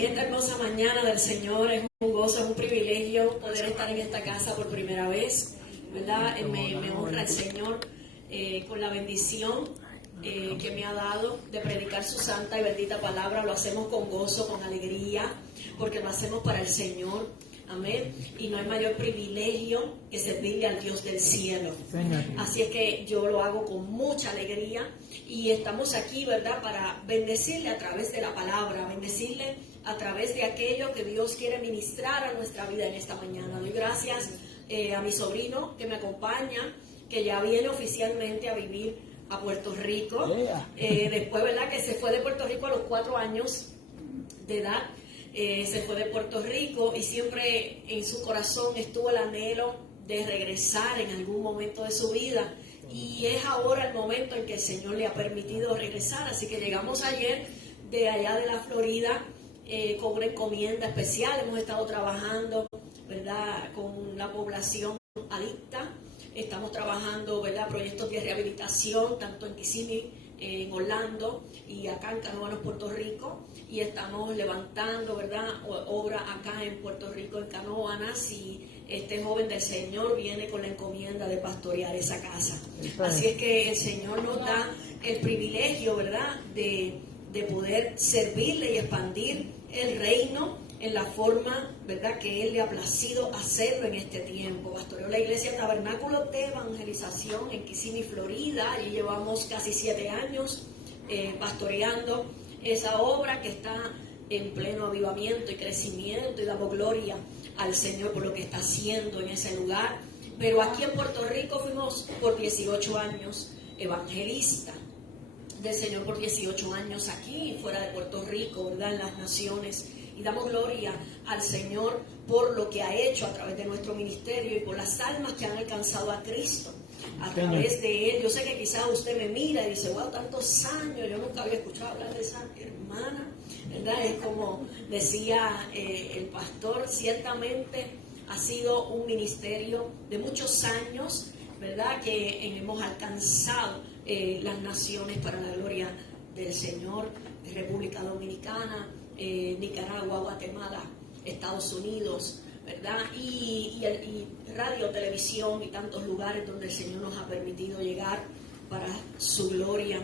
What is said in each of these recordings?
En esta hermosa mañana del Señor es un gozo, es un privilegio poder estar en esta casa por primera vez, ¿verdad? Me honra el Señor con la bendición que me ha dado de predicar su santa y bendita palabra. Lo hacemos con gozo, con alegría, porque lo hacemos para el Señor. Amén. Y no hay mayor privilegio que servirle al Dios del cielo. Así es que yo lo hago con mucha alegría y estamos aquí, ¿verdad?, para bendecirle a través de la palabra, bendecirle a través de aquello que Dios quiere ministrar a nuestra vida en esta mañana. Doy gracias a mi sobrino que me acompaña, que ya viene oficialmente a vivir a Puerto Rico. Después, ¿verdad?, que se fue de Puerto Rico a los 4 años de edad. Se fue de Puerto Rico y siempre en su corazón estuvo el anhelo de regresar en algún momento de su vida, y es ahora el momento en que el Señor le ha permitido regresar. Así que llegamos ayer de allá de la Florida con una encomienda especial. Hemos estado trabajando, ¿verdad?, con la población adicta. Estamos trabajando, ¿verdad?, proyectos de rehabilitación tanto en Kissimmee, en Orlando, y acá en Canóvanas, Puerto Rico, y estamos levantando, ¿verdad?, obra acá en Puerto Rico, en Canóvanas, y este joven del Señor viene con la encomienda de pastorear esa casa. Así es que el Señor nos da el privilegio, ¿verdad?, de poder servirle y expandir el reino en la forma, ¿verdad?, que Él le ha placido hacerlo en este tiempo. Pastoreó la iglesia Tabernáculo de Evangelización en Kissimmee, Florida. Allí llevamos casi 7 años pastoreando esa obra que está en pleno avivamiento y crecimiento, y damos gloria al Señor por lo que está haciendo en ese lugar. Pero aquí en Puerto Rico fuimos por 18 años evangelistas del Señor, por 18 años aquí fuera de Puerto Rico, ¿verdad?, en las naciones. Y damos gloria al Señor por lo que ha hecho a través de nuestro ministerio y por las almas que han alcanzado a Cristo a través de Él. Yo sé que quizás usted me mira y dice, wow, tantos años, yo nunca había escuchado hablar de esa hermana, ¿verdad? Es como decía el pastor, ciertamente ha sido un ministerio de muchos años, ¿verdad?, que hemos alcanzado las naciones para la gloria del Señor. República Dominicana, Nicaragua, Guatemala, Estados Unidos, ¿verdad? Y radio, televisión y tantos lugares donde el Señor nos ha permitido llegar para su gloria.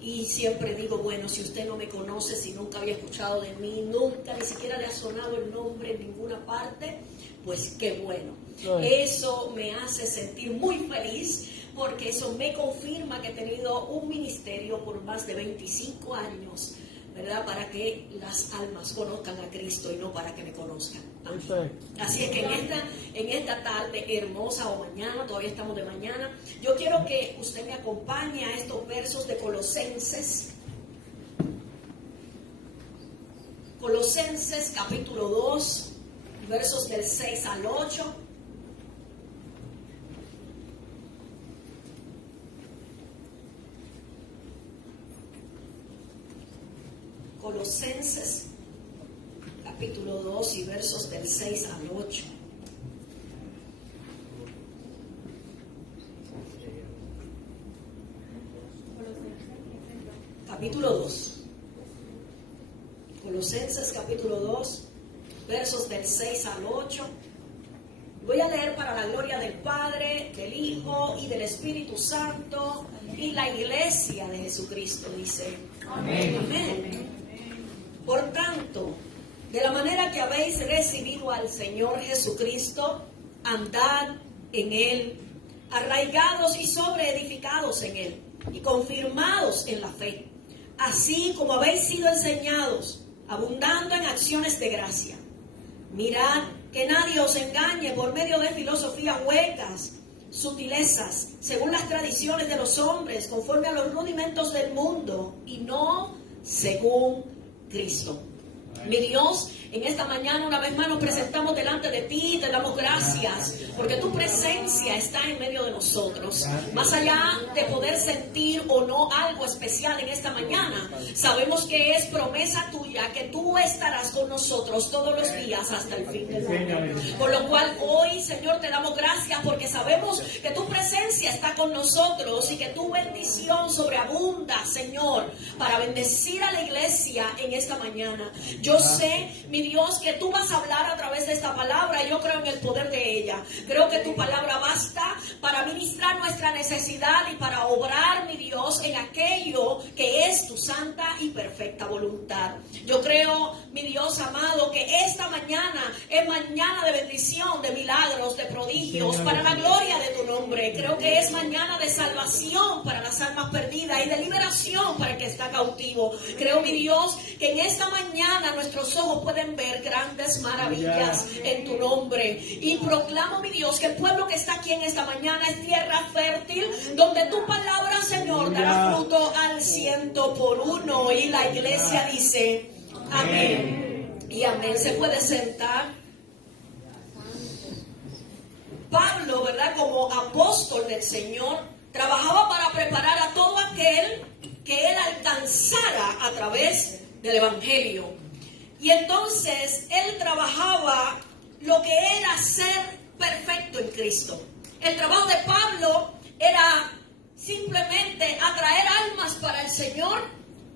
Y siempre digo, bueno, si usted no me conoce, si nunca había escuchado de mí, nunca ni siquiera le ha sonado el nombre en ninguna parte, pues qué bueno. Eso me hace sentir muy feliz, porque eso me confirma que he tenido un ministerio por más de 25 años, ¿verdad?, para que las almas conozcan a Cristo y no para que me conozcan. Así es que en esta tarde hermosa, o mañana, todavía estamos de mañana, yo quiero que usted me acompañe a estos versos de Colosenses. Colosenses capítulo 2, versos del 6 al 8. Colosenses capítulo 2 y versos del 6 al 8. Capítulo 2. Colosenses capítulo 2, versos del 6 al 8. Voy a leer para la gloria del Padre, del Hijo y del Espíritu Santo, y la iglesia de Jesucristo dice: amén. Amén. Por tanto, de la manera que habéis recibido al Señor Jesucristo, andad en Él, arraigados y sobreedificados en Él, y confirmados en la fe, así como habéis sido enseñados, abundando en acciones de gracia. Mirad que nadie os engañe por medio de filosofías huecas, sutilezas, según las tradiciones de los hombres, conforme a los rudimentos del mundo, y no según Cristo. Mi Dios En esta mañana una vez más nos presentamos delante de ti, te damos gracias porque tu presencia está en medio de nosotros. Más allá de poder sentir o no algo especial en esta mañana, sabemos que es promesa tuya que tú estarás con nosotros todos los días hasta el fin del mundo. Por lo cual hoy, Señor, te damos gracias porque sabemos que tu presencia está con nosotros y que tu bendición sobreabunda, Señor, para bendecir a la iglesia en esta mañana. Yo sé, mi Dios, que tú vas a hablar a través de esta palabra y yo creo en el poder de ella. Creo que tu palabra basta para ministrar nuestra necesidad y para obrar, mi Dios, en aquello que es tu santa y perfecta voluntad. Yo creo, mi Dios amado, que esta mañana es mañana de bendición, de milagros, de prodigios, para la gloria de tu nombre. Creo que es mañana de salvación para las almas perdidas y de liberación para el que está cautivo. Creo, mi Dios, que en esta mañana nuestros ojos pueden ver grandes maravillas en tu nombre. Y proclamo, mi Dios, que el pueblo que está aquí en esta mañana es tierra fértil, donde tu palabra, Señor, dará fruto al 100%. Y la iglesia dice amén y amén. Se puede sentar. Pablo, ¿verdad? Como apóstol del Señor, trabajaba para preparar a todo aquel que él alcanzara a través del Evangelio. Y entonces él trabajaba lo que era ser perfecto en Cristo. El trabajo de Pablo era simplemente atraer almas para el Señor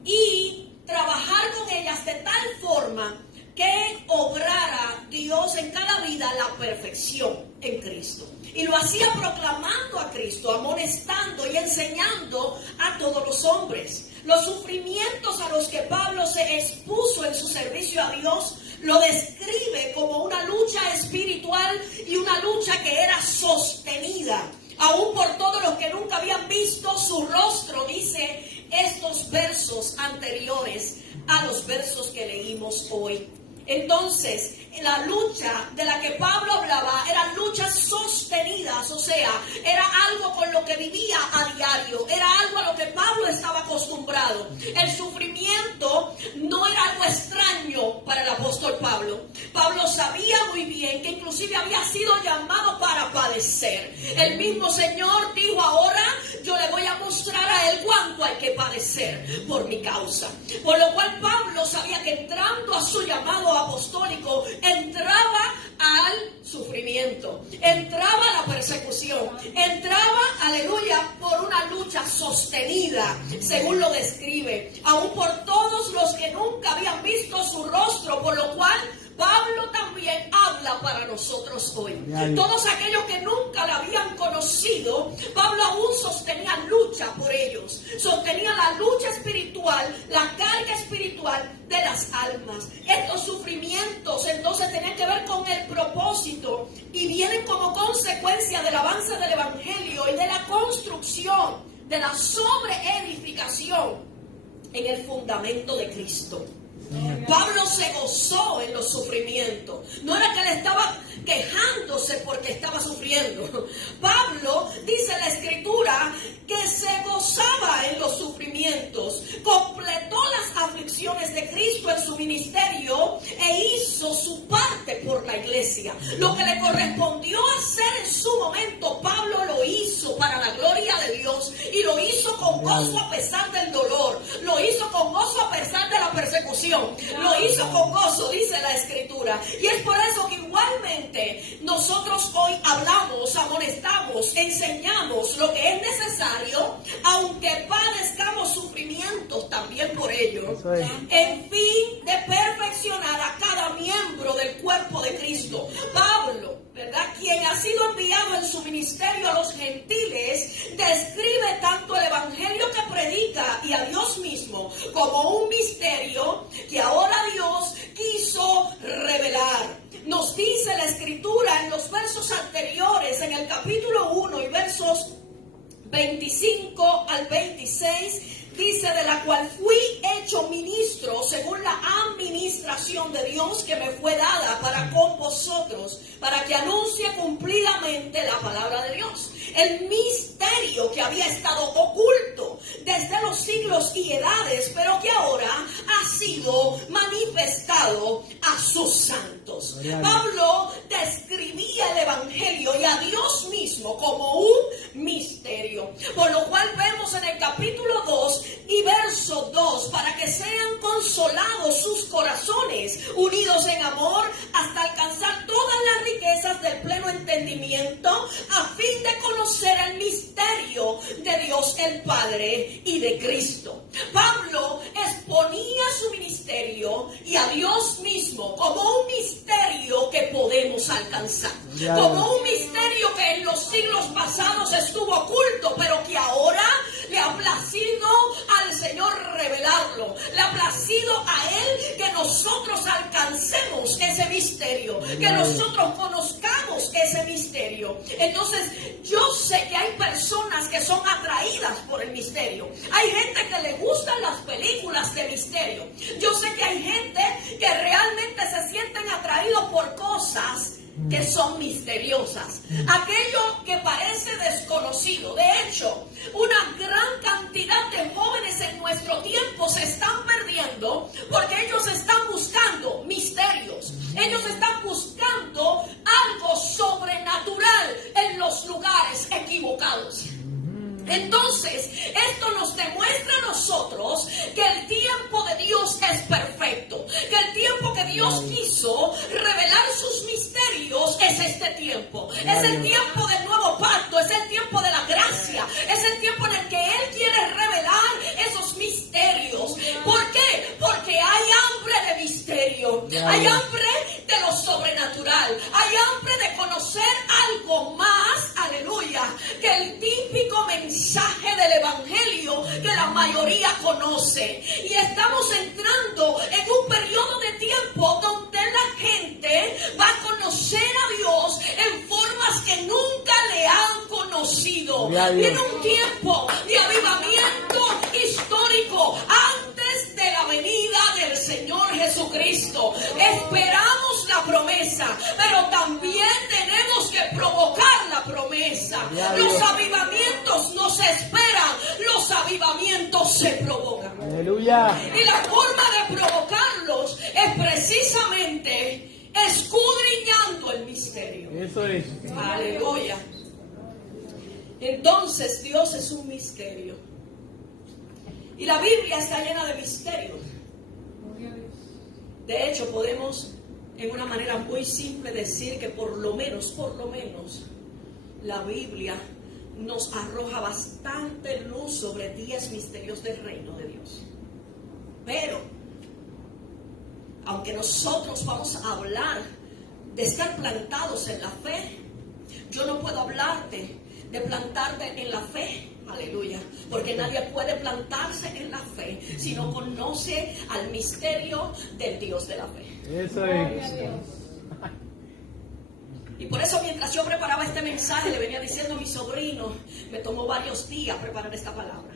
y trabajar con ellas de tal forma que obrara Dios en cada vida la perfección en Cristo. Y lo hacía proclamando a Cristo, amonestando y enseñando a todos los hombres. Los sufrimientos a los que Pablo se expuso en su servicio a Dios lo describe como una lucha espiritual y una lucha que era sostenida, aún por todos los que nunca habían visto su rostro, dice estos versos anteriores a los versos que leímos hoy. Entonces, la lucha de la que Pablo hablaba eran luchas sostenidas, o sea, era algo con lo que vivía a diario, era algo a lo que Pablo estaba acostumbrado. El sufrimiento no era algo extraño para el apóstol Pablo. Pablo sabía muy bien que inclusive había sido llamado para padecer. El mismo Señor dijo: ahora yo le voy a mostrar a él cuánto hay que padecer por mi causa. Por lo cual Pablo sabía que entrando a su llamado apostólico, entraba al sufrimiento, entraba a la persecución, entraba, aleluya, por una lucha sostenida, según lo describe, aún por todos los que nunca habían visto su rostro, por lo cual Pablo también habla para nosotros hoy. Todos aquellos que nunca la habían conocido, Pablo aún sostenía lucha por ellos. Sostenía la lucha espiritual, la carga espiritual de las almas. Estos sufrimientos entonces tenían que ver con el propósito y vienen como consecuencia del avance del Evangelio y de la construcción, de la sobreedificación en el fundamento de Cristo. Pablo se gozó en los sufrimientos. No era que él estaba quejándose porque estaba sufriendo. Pablo, dice la Escritura, que se gozaba en los sufrimientos. Completó las aflicciones de Cristo en su ministerio e hizo su parte por la iglesia. Lo que le correspondió hacer en su momento, Pablo lo hizo para la gloria de Dios. Y lo hizo con gozo a pesar del dolor. Lo hizo con gozo a pesar de la persecución. Lo hizo con gozo, dice la Escritura. Y es por eso que igualmente nosotros hoy hablamos, amonestamos, enseñamos lo que es necesario, aunque padezcamos sufrimientos también por ello, en fin de perfeccionar a cada miembro del cuerpo de Cristo. Pablo, ¿verdad?, quien ha sido enviado en su ministerio a los gentiles, describe tanto el evangelio que predica y a Dios mismo como un misterio que ahora Dios quiso revelar. Nos dice la Escritura en los versos anteriores, en el capítulo 1 y versos 25 al 26, dice: de la cual fui hecho ministro según la administración de Dios que me fue dada para con vosotros, para que anuncie cumplidamente la palabra de Dios. El misterio que había estado oculto desde los siglos y edades, pero que ahora ha sido manifestado a sus santos. Pablo describía el Evangelio y a Dios mismo como un misterio, por lo cual vemos en el capítulo 2 y verso 2, para que sean consolados sus corazones, unidos en amor, hasta alcanzar todas las riquezas del pleno entendimiento, a fin de conocer el misterio de Dios el Padre y de Cristo. Pablo exponía su ministerio y a Dios mismo como un misterio que podemos alcanzar, como un misterio que en los siglos pasados estuvo oculto, pero que ahora le ha placido al Señor revelarlo. Le ha placido a Él que nosotros alcancemos ese misterio, que nosotros conozcamos ese misterio. Entonces, yo sé que hay personas que son atraídas por el misterio. Hay gente que le gustan las películas de misterio. Yo sé que hay gente que realmente se sienten atraídos por cosas que son misteriosas, aquello que parece desconocido. De hecho, una gran cantidad de jóvenes en nuestro tiempo se están perdiendo porque ellos están buscando misterios, ellos están buscando algo sobrenatural en los lugares equivocados. Entonces, esto nos demuestra a nosotros que el tiempo de Dios es perfecto, que el tiempo que Dios quiso revelar sus misterios es este tiempo. Es el tiempo del nuevo pacto, es el tiempo de la gracia, es el tiempo en el que Él quiere revelar esos misterios. ¿Por qué? Porque hay hambre de misterio, hay hambre de lo sobrenatural, hay hambre de conocer algo más, aleluya, que el típico mensaje del Evangelio que la mayoría conoce. Y estamos entrando en un periodo de tiempo donde la gente va a conocer a Dios en formas que nunca le han conocido. Viene un tiempo de avivamiento histórico antes de la venida del Señor Jesucristo. Esperamos la promesa, pero también tenemos que provocar la promesa. Los avivamientos no se esperan, los avivamientos se provocan. Aleluya. Y la forma de provocarlos es precisamente escudriñando el misterio. Eso es. Aleluya. Entonces Dios es un misterio. Y la Biblia está llena de misterios. De hecho, podemos en una manera muy simple decir que por lo menos, la Biblia nos arroja bastante luz sobre 10 misterios del reino de Dios. Pero, aunque nosotros vamos a hablar de estar plantados en la fe, yo no puedo hablarte de plantarte en la fe, aleluya, porque nadie puede plantarse en la fe si no conoce al misterio del Dios de la fe. Eso es. Y por eso, mientras yo preparaba este mensaje, le venía diciendo a mi sobrino, me tomó varios días preparar esta palabra.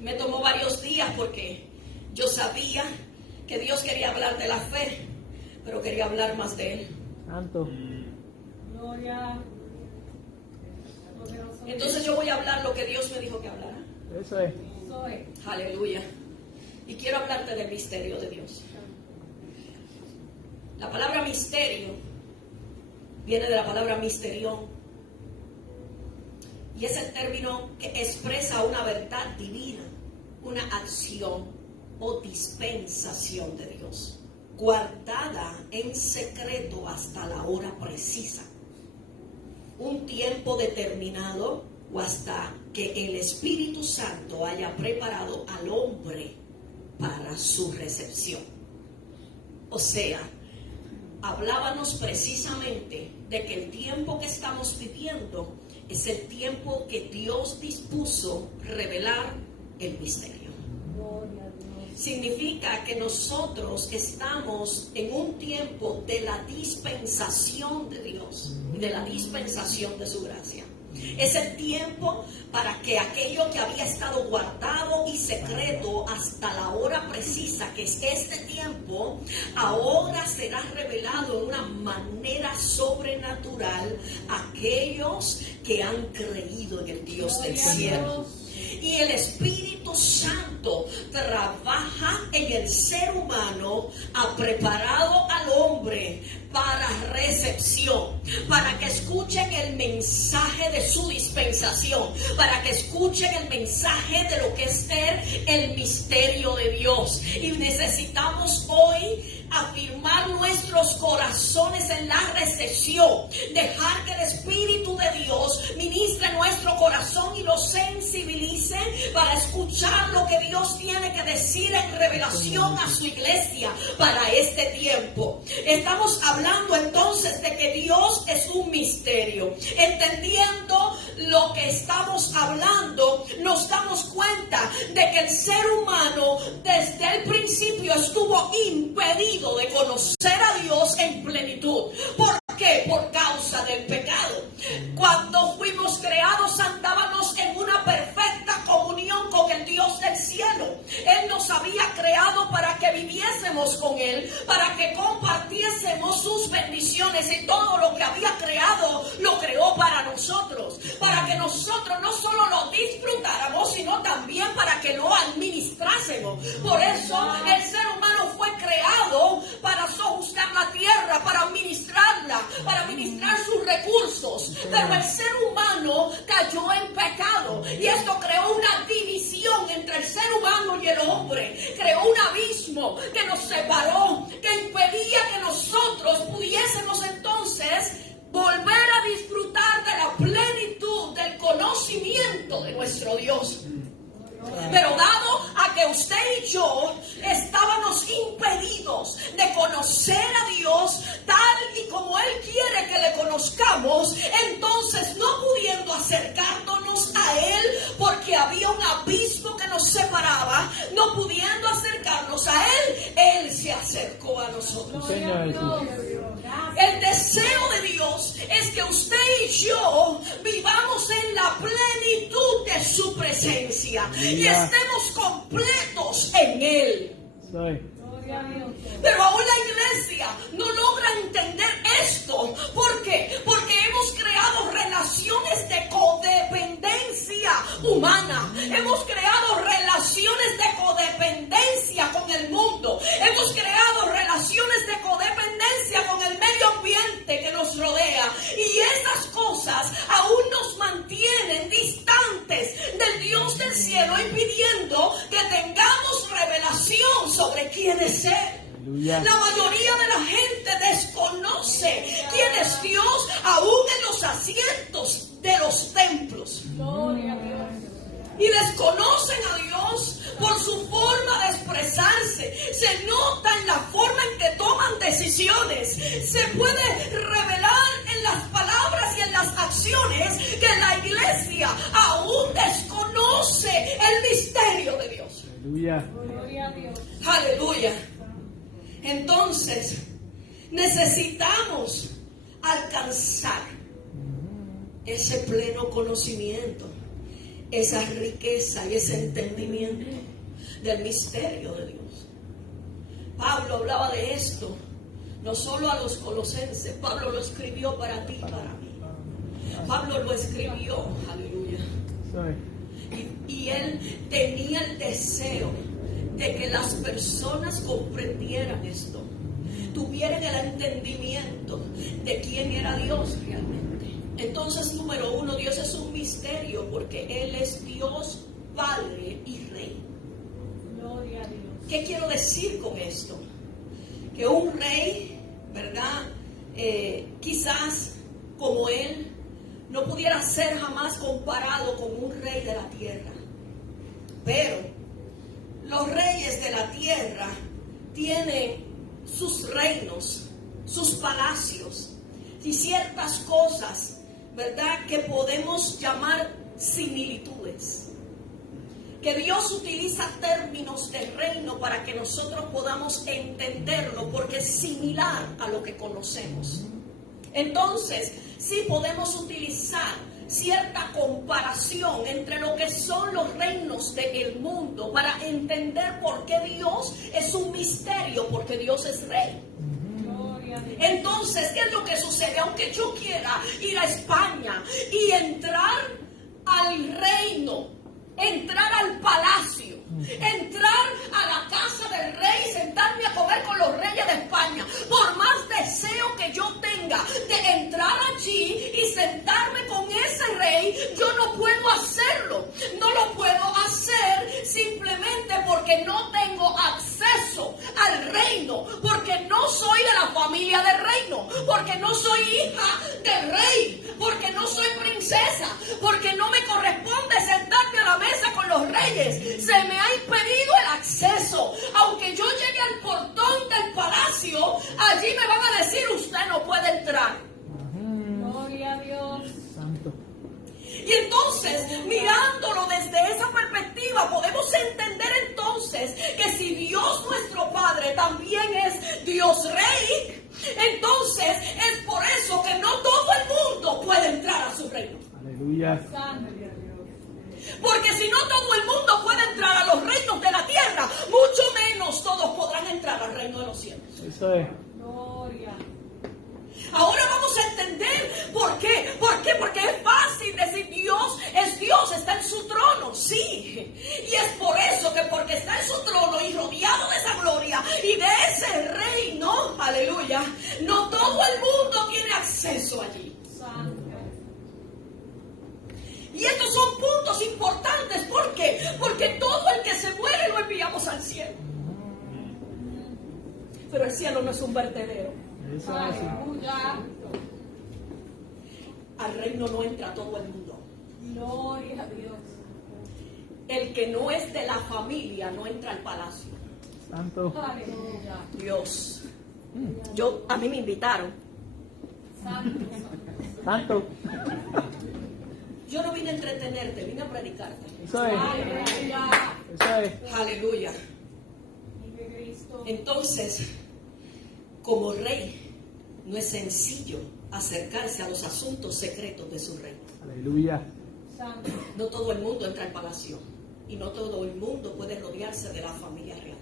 Me tomó varios días porque yo sabía que Dios quería hablar de la fe, pero quería hablar más de Él. Santo. Gloria. Entonces yo voy a hablar lo que Dios me dijo que hablara. Eso es. Soy. Aleluya. Y quiero hablarte del misterio de Dios. La palabra misterio viene de la palabra misterión. Y es el término que expresa una verdad divina, una acción o dispensación de Dios, guardada en secreto hasta la hora precisa, un tiempo determinado o hasta que el Espíritu Santo haya preparado al hombre para su recepción. O sea, hablábamos precisamente de que el tiempo que estamos viviendo es el tiempo que Dios dispuso revelar el misterio. Significa que nosotros estamos en un tiempo de la dispensación de Dios, de la dispensación de su gracia. Es el tiempo para que aquello que había estado guardado y secreto hasta la hora precisa, que es este tiempo, ahora será revelado de una manera sobrenatural a aquellos que han creído en el Dios del cielo. Y el Espíritu Santo trabaja en el ser humano, ha preparado al hombre para recepción, para que escuchen el mensaje de su dispensación, para que escuchen el mensaje de lo que es ser el misterio de Dios. Y necesitamos hoy afirmar nuestros corazones en la recepción, dejar que el Espíritu de Dios ministre nuestro corazón y lo sensibilice para escuchar lo que Dios tiene que decir en revelación a su iglesia para este tiempo. Estamos hablando entonces de que Dios es un misterio. Entendiendo lo que estamos hablando, nos damos cuenta de que el ser humano desde el principio estuvo impedido de conocer a Dios en plenitud. ¿Por qué? Por causa del pecado. Cuando fuimos creados andábamos en una perfecta comunión con el Dios del cielo. Él nos había creado para que viviésemos con Él, para que compartiésemos sus bendiciones, y todo lo que había creado lo creó para nosotros, para que nosotros no solo lo disfrutáramos, sino también para que lo administrásemos. Por eso el ser humano fue creado para sojuzgar la tierra, para administrarla, para administrar sus recursos. Pero el ser humano cayó en pecado, y esto creó una división entre el ser humano y el hombre. Creó un abismo que nos separó, que impedía que nosotros pudiésemos entonces volver a disfrutar de la plenitud del conocimiento de nuestro Dios. Pero dado a que usted y yo estábamos impedidos de conocer a Dios tal y como Él quiere que le conozcamos, entonces no pudiendo acercarnos a Él porque había un abismo que nos separaba, no pudiendo acercarnos a Él, Él se acercó a nosotros. El deseo de Dios es que usted y yo vivamos en la plenitud de su presencia y estemos completos en Él. Pero aún la iglesia no logra entender esto. ¿Por qué? Porque hemos creado relaciones de codependencia humana. Hemos creado relaciones de codependencia con el mundo. Hemos creado relaciones de codependencia con el medio ambiente que nos rodea. Y esas cosas aún nos mantienen distantes del Dios del cielo, impidiendo que tengamos revelación sobre quién es Él. La mayoría de la gente desconoce quién es Dios aún en los asientos de los templos. Y desconocen a Dios por su forma de expresarse. Se nota en la forma en que toman decisiones. Se puede revelar en las palabras y en las acciones que la iglesia aún desconoce el misterio de Dios. Aleluya. Entonces, necesitamos alcanzar ese pleno conocimiento, esa riqueza y ese entendimiento del misterio de Dios. Pablo hablaba de esto, no solo a los colosenses. Pablo lo escribió para ti y para mí. Pablo lo escribió, aleluya. Y él tenía el deseo de que las personas comprendieran esto, tuvieran el entendimiento de quién era Dios realmente. Entonces, número uno, Dios es un misterio porque Él es Dios, Padre y Rey. Gloria a Dios. ¿Qué quiero decir con esto? Que un rey, ¿verdad? Quizás como Él no pudiera ser jamás comparado con un rey de la tierra. Pero los reyes de la tierra tienen sus reinos, sus palacios y ciertas cosas, ¿verdad?, que podemos llamar similitudes. Que Dios utiliza términos de reino para que nosotros podamos entenderlo, porque es similar a lo que conocemos. Entonces, sí podemos utilizar cierta comparación entre lo que son los reinos del mundo para entender por qué Dios es un misterio, porque Dios es rey. Entonces, ¿qué es lo que sucede? Aunque yo quiera ir a España y entrar al reino entrar al palacio, entrar a la casa del rey y sentarme a comer con los reyes de España. Por más deseo que yo tenga de entrar allí y sentarme con ese rey, yo no puedo hacerlo. No lo puedo hacer simplemente porque no tengo acceso al reino, porque no soy de la familia del reino, porque no soy hija del rey, porque no soy princesa, porque no me corresponde sentarme a la mesa con los reyes. Se me ha impedido el acceso. Aunque yo llegue al portón del palacio, allí me van a decir: usted no puede entrar. Gloria a Dios. Santo. Y entonces, mirándolo desde esa perspectiva, podemos entender entonces que si Dios nuestro Padre también es Dios Rey, entonces es por eso que no todo el mundo puede entrar a su reino. Aleluya. Santo. Porque si no todo el mundo puede entrar a los reinos de la tierra, mucho menos todos podrán entrar al reino de los cielos. Eso es. Gloria. Ahora vamos a entender por qué. ¿Por qué? Porque es fácil decir Dios es Dios, está en su trono, sí. Y es por eso que porque está en su trono y rodeado de esa gloria y de ese reino, aleluya, no todo el mundo tiene acceso allí. Santo. Y estos son puntos importantes. ¿Por qué? Porque todo el que se muere lo enviamos al cielo. Pero el cielo no es un vertedero. Eso es así. Aleluya. Al reino no entra todo el mundo. Gloria a Dios. El que no es de la familia no entra al palacio. Santo. Aleluya. Dios. A mí me invitaron. Santo. Santo. Yo no vine a entretenerte, vine a predicarte. Eso es. Aleluya. Eso es. Aleluya. Vive Cristo. Entonces, como rey, no es sencillo acercarse a los asuntos secretos de su reino. Aleluya. Santo. No todo el mundo entra al palacio y no todo el mundo puede rodearse de la familia real.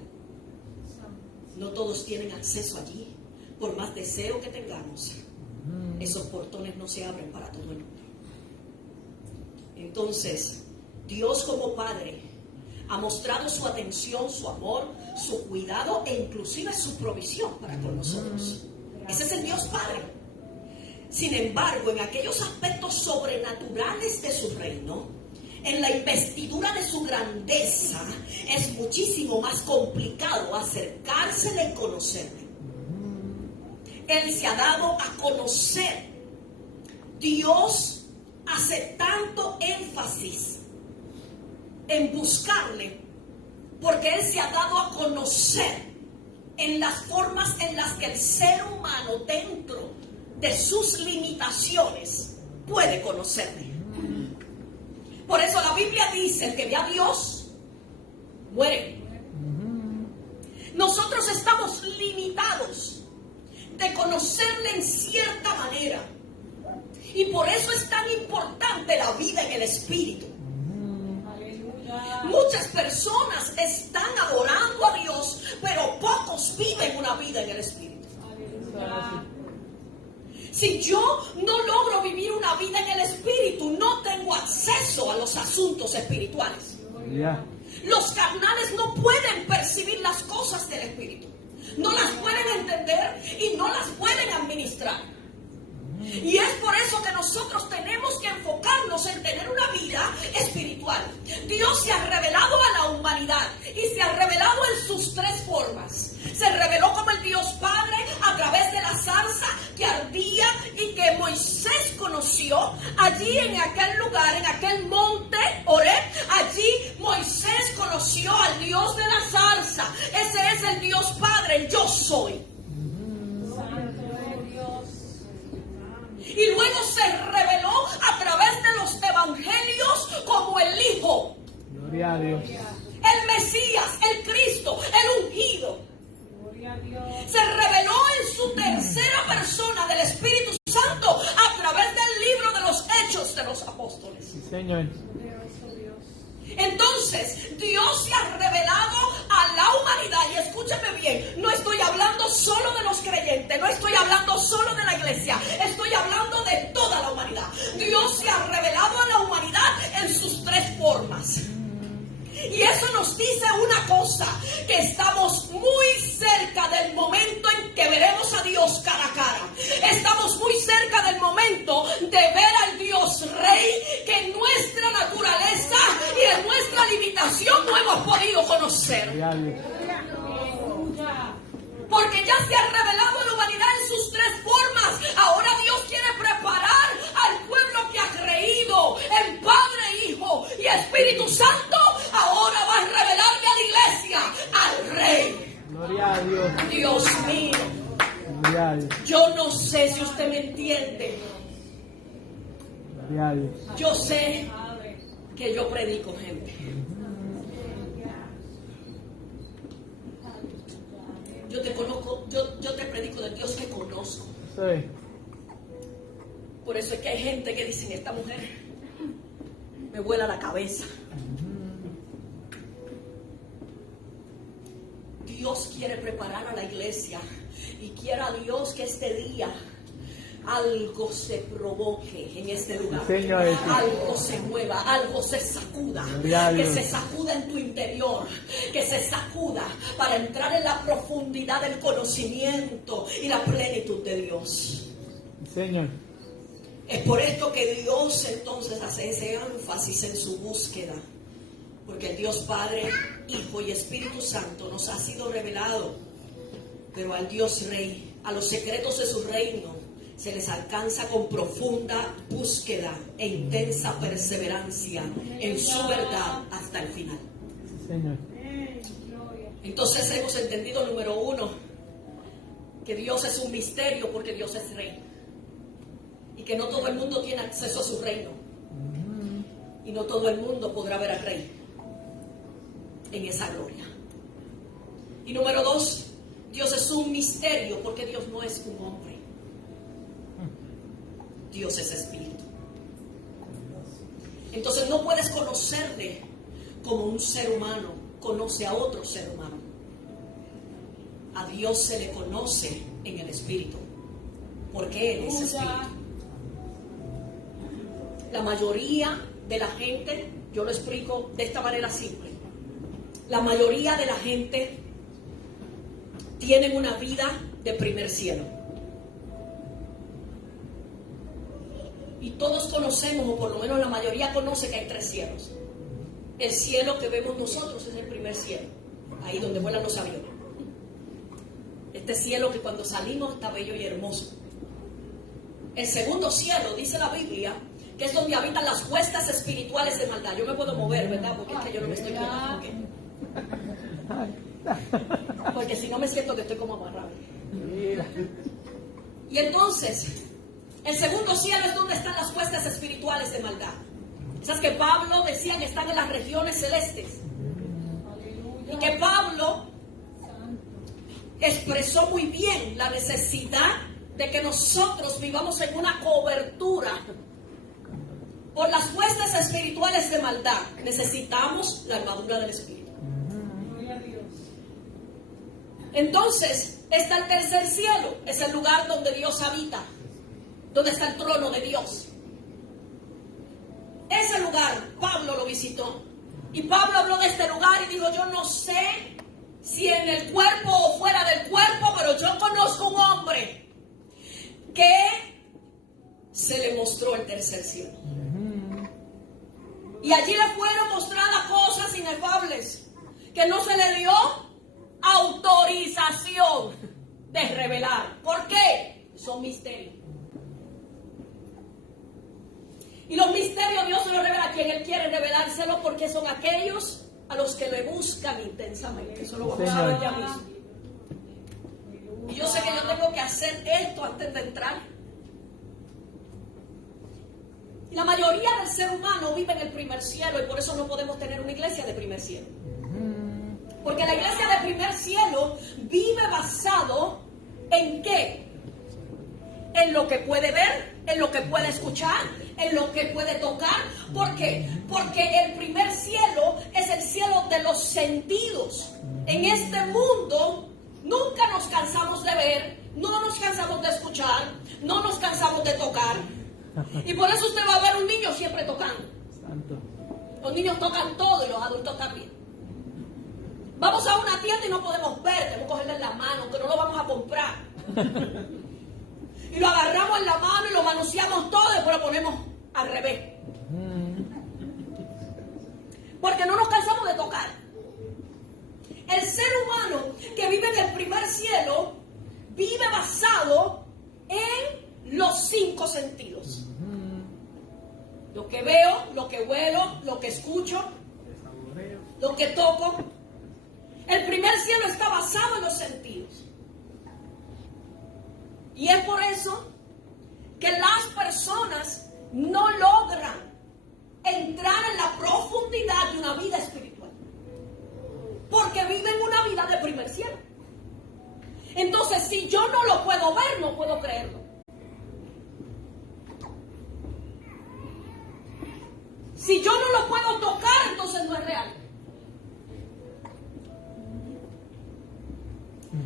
Santo. No todos tienen acceso allí. Por más deseo que tengamos, esos portones no se abren para todo el mundo. Entonces, Dios como Padre ha mostrado su atención, su amor, su cuidado e inclusive su provisión para con nosotros. Ese es el Dios Padre. Sin embargo, en aquellos aspectos sobrenaturales de su reino, en la investidura de su grandeza, es muchísimo más complicado acercársele y conocerle. Él se ha dado a conocer. Dios hace tanto énfasis en buscarle, porque Él se ha dado a conocer en las formas en las que el ser humano, dentro de sus limitaciones, puede conocerle. Por eso la Biblia dice: el que ve a Dios muere. Nosotros estamos limitados de conocerle en cierta manera. Y por eso es tan importante la vida en el Espíritu. Aleluya. Muchas personas están adorando a Dios, pero pocos viven una vida en el Espíritu. Aleluya. Si yo no logro vivir una vida en el Espíritu, no tengo acceso a los asuntos espirituales. Aleluya. Los carnales no pueden percibir las cosas del Espíritu. No las pueden entender y no las pueden administrar. Y es por eso que nosotros tenemos que enfocarnos en tener una vida espiritual. Dios se ha revelado a la humanidad y se ha revelado en sus tres formas. Se reveló como el Dios Padre a través de la zarza que ardía y que Moisés conoció allí en aquel lugar, en aquel monte Horeb. Allí Moisés conoció al Dios de la zarza. Ese es el Dios Padre, el yo soy. Y luego se reveló a través de los evangelios como el Hijo, Gloria a Dios. el Mesías, el Cristo, el ungido. Gloria a Dios. Se reveló en su tercera persona del Espíritu Santo a través del libro de los Hechos de los Apóstoles. Sí, Señor. Poderoso Dios. Entonces, Dios se ha revelado a la humanidad. Y escúchame bien, no estoy hablando solo de los creyentes, no estoy hablando solo de la iglesia, estoy hablando de toda la humanidad. Dios se ha revelado a la humanidad en sus tres formas. Y eso nos dice una cosa, que estamos muy cerca del momento en que veremos a Dios cara a cara. Estamos muy cerca del momento de ver al Dios Rey que en nuestra naturaleza y en nuestra limitación no hemos podido conocer. Gloria a Dios. Porque ya se ha revelado a la humanidad en sus tres formas. Ahora Dios quiere preparar al pueblo que ha creído en Padre, Hijo y Espíritu Santo. Ahora va a revelarle a la iglesia al Rey. Gloria a Dios. Dios mío. Gloria a Dios. Yo no sé si usted me entiende. Gloria a Dios. Yo sé que yo predico, gente. Yo te conozco, yo te predico del Dios que conozco. Sí. Por eso es que hay gente que dice, esta mujer me vuela la cabeza. Dios quiere preparar a la iglesia y quiere a Dios que este día algo se provoque en este lugar, Señor Jesús. algo se mueva, algo se sacuda, Gloria a que Dios. se sacuda en tu interior, que se sacuda para entrar en la profundidad del conocimiento y la plenitud de Dios. Señor. Es por esto que Dios entonces hace ese énfasis en su búsqueda, porque el Dios Padre, Hijo y Espíritu Santo nos ha sido revelado, pero al Dios Rey, a los secretos de su reino, se les alcanza con profunda búsqueda e intensa perseverancia en su verdad hasta el final. Señor. Entonces hemos entendido, número uno, que Dios es un misterio porque Dios es Rey. Y que no todo el mundo tiene acceso a su reino. Y no todo el mundo podrá ver al Rey en esa gloria. Y número dos, Dios es un misterio porque Dios no es un hombre. Dios es espíritu. Entonces no puedes conocerle como un ser humano conoce a otro ser humano. A Dios se le conoce en el espíritu, porque Él es espíritu. La mayoría de la gente, yo lo explico de esta manera simple, la mayoría de la gente tienen una vida de primer cielo. Y todos conocemos, o por lo menos la mayoría conoce, que hay tres cielos. El cielo que vemos nosotros es el primer cielo, ahí donde vuelan los aviones. Este cielo que cuando salimos está bello y hermoso. El segundo cielo, dice la Biblia, que es donde habitan las huestes espirituales de maldad. Yo me puedo mover, ¿verdad? Porque es que yo no me estoy quedando. Porque si no me siento que estoy como amarrado. Y entonces, el segundo cielo es donde están las huestes espirituales de maldad. Esas que Pablo decía que están en las regiones celestes. Y que Pablo expresó muy bien la necesidad de que nosotros vivamos en una cobertura por las huestes espirituales de maldad. Necesitamos la armadura del Espíritu. Entonces está el tercer cielo, es el lugar donde Dios habita, donde está el trono de Dios. Ese lugar Pablo lo visitó, y Pablo habló de este lugar y dijo: yo no sé si en el cuerpo o fuera del cuerpo, pero yo conozco un hombre que se le mostró el tercer cielo. Y allí le fueron mostradas cosas inefables que no se le dio autorización de revelar. ¿Por qué? Son misterios. Y los misterios Dios se los revela a quien Él quiere revelárselo, porque son aquellos a los que le buscan intensamente. Eso lo vamos a ver ya mismo. Y yo sé que yo tengo que hacer esto antes de entrar. Y la mayoría del ser humano vive en el primer cielo, y por eso no podemos tener una iglesia de primer cielo. Porque la iglesia de primer cielo vive basado ¿en qué? En lo que puede ver, en lo que puede escuchar, en lo que puede tocar. ¿Por qué? Porque el primer cielo es el cielo de los sentidos. En este mundo nunca nos cansamos de ver, no nos cansamos de escuchar, no nos cansamos de tocar. Y por eso usted va a ver un niño siempre tocando. Santo. Los niños tocan todo y los adultos también. Vamos a una tienda y no podemos ver, tenemos que cogerle en la mano, que no lo vamos a comprar. Y lo agarramos en la mano y lo manoseamos todo y después lo ponemos al revés. Porque no nos cansamos de tocar. El ser humano que vive en el primer cielo vive basado en los 5 sentidos. Lo que veo, lo que huelo, lo que escucho, lo que toco. El primer cielo está basado en los sentidos. Y es por eso que las personas no logran entrar en la profundidad de una vida espiritual. Porque viven una vida de primer cielo. Entonces, si yo no lo puedo ver, no puedo creerlo. Si yo no lo puedo tocar, entonces no es real.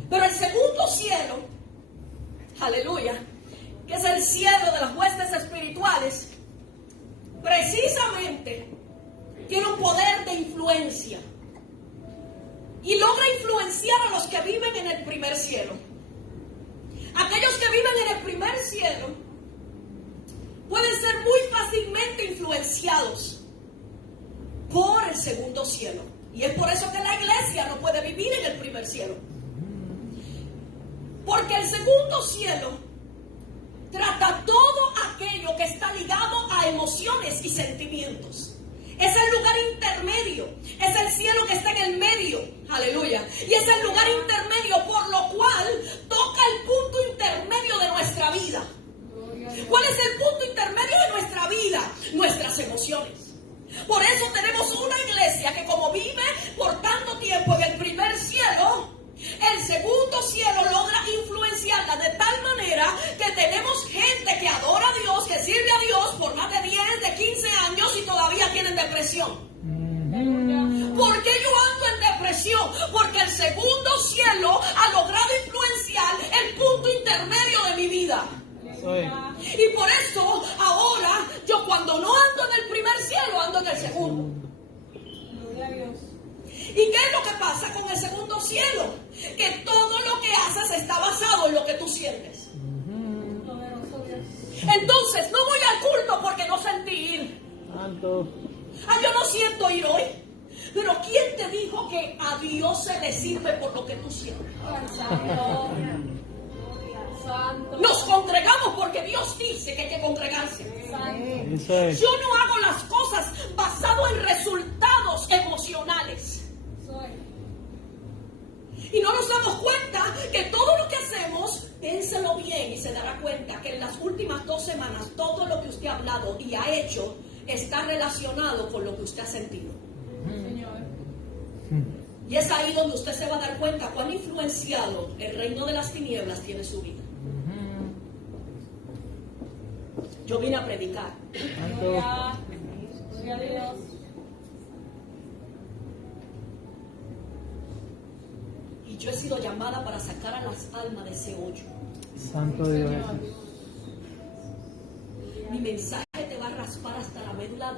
Pero el segundo cielo, aleluya, que es el cielo de las huestes espirituales, precisamente tiene un poder de influencia y logra influenciar a los que viven en el primer cielo. Aquellos que viven en el primer cielo pueden ser muy fácilmente influenciados por el segundo cielo. Y es por eso que la iglesia no puede vivir en el primer cielo. Porque el segundo cielo trata todo aquello que está ligado a emociones y sentimientos. Es el lugar intermedio, es el cielo que está en el medio, aleluya. Y es el lugar intermedio por lo cual toca el punto intermedio de nuestra vida. ¿Cuál es el punto intermedio de nuestra vida? Nuestras emociones. Por eso tenemos una iglesia que como vive por tanto tiempo en el primer cielo, el segundo cielo logra influenciarla de tal manera que tenemos gente que adora a Dios, que sirve a Dios por más de 10, de 15 años y todavía tienen depresión. ¿Por qué yo ando en depresión? Porque el segundo cielo ha logrado influenciar el punto intermedio de mi vida. Y por eso ahora yo cuando no ando en el primer cielo, ando en el segundo. Gloria a Dios. ¿Y qué es lo que pasa con el segundo cielo? Que todo lo que haces está basado en lo que tú sientes. Poderoso Dios. Entonces no voy al culto porque no sentí ir. Santo. Yo no siento ir hoy. Pero ¿quién te dijo que a Dios se le sirve por lo que tú sientes? Santo. Santo. Nos congregamos porque Dios dice que hay que congregarse. Santo. Eso es. Yo no hago las cosas basado en resultados emocionales. Soy. Y no nos damos cuenta que todo lo que hacemos, piénselo bien y se dará cuenta que en las últimas 2 semanas todo lo que usted ha hablado y ha hecho está relacionado con lo que usted ha sentido. Señor. Y es ahí donde usted se va a dar cuenta cuán influenciado el reino de las tinieblas tiene su vida. Yo vine a predicar. Santo. Gloria. Gloria a Dios. Y yo he sido llamada para sacar a las almas de ese hoyo. Santo Dios. Mi mensaje te va a raspar hasta la médula,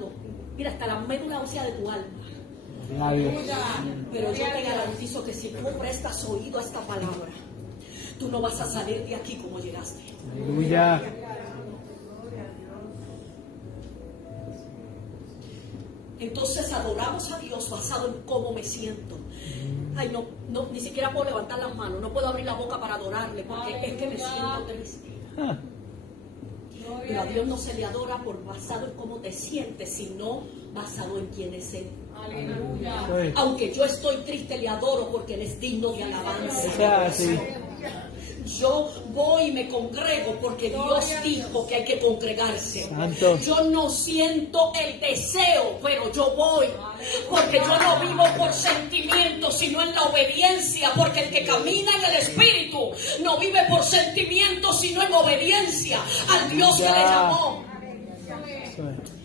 mira, hasta la médula ósea de tu alma. Labios. Pero yo te garantizo que si tú prestas oído a esta palabra, tú no vas a salir de aquí como llegaste. Aleluya. Entonces adoramos a Dios basado en cómo me siento. Ay, no, ni siquiera puedo levantar las manos, no puedo abrir la boca para adorarle porque es que me siento triste. Ah, Pero a Dios no se le adora por basado en cómo te sientes, sino basado en quién es Él. Aleluya. eso es. Aunque yo estoy triste, le adoro porque Él es digno de alabanza. Eso es así. Yo voy y me congrego porque Dios dijo que hay que congregarse. Santo. Yo no siento el deseo, pero yo voy. Porque yo no vivo por sentimientos, sino en la obediencia. Porque el que camina en el Espíritu no vive por sentimientos, sino en obediencia al Dios que le llamó. Eso es.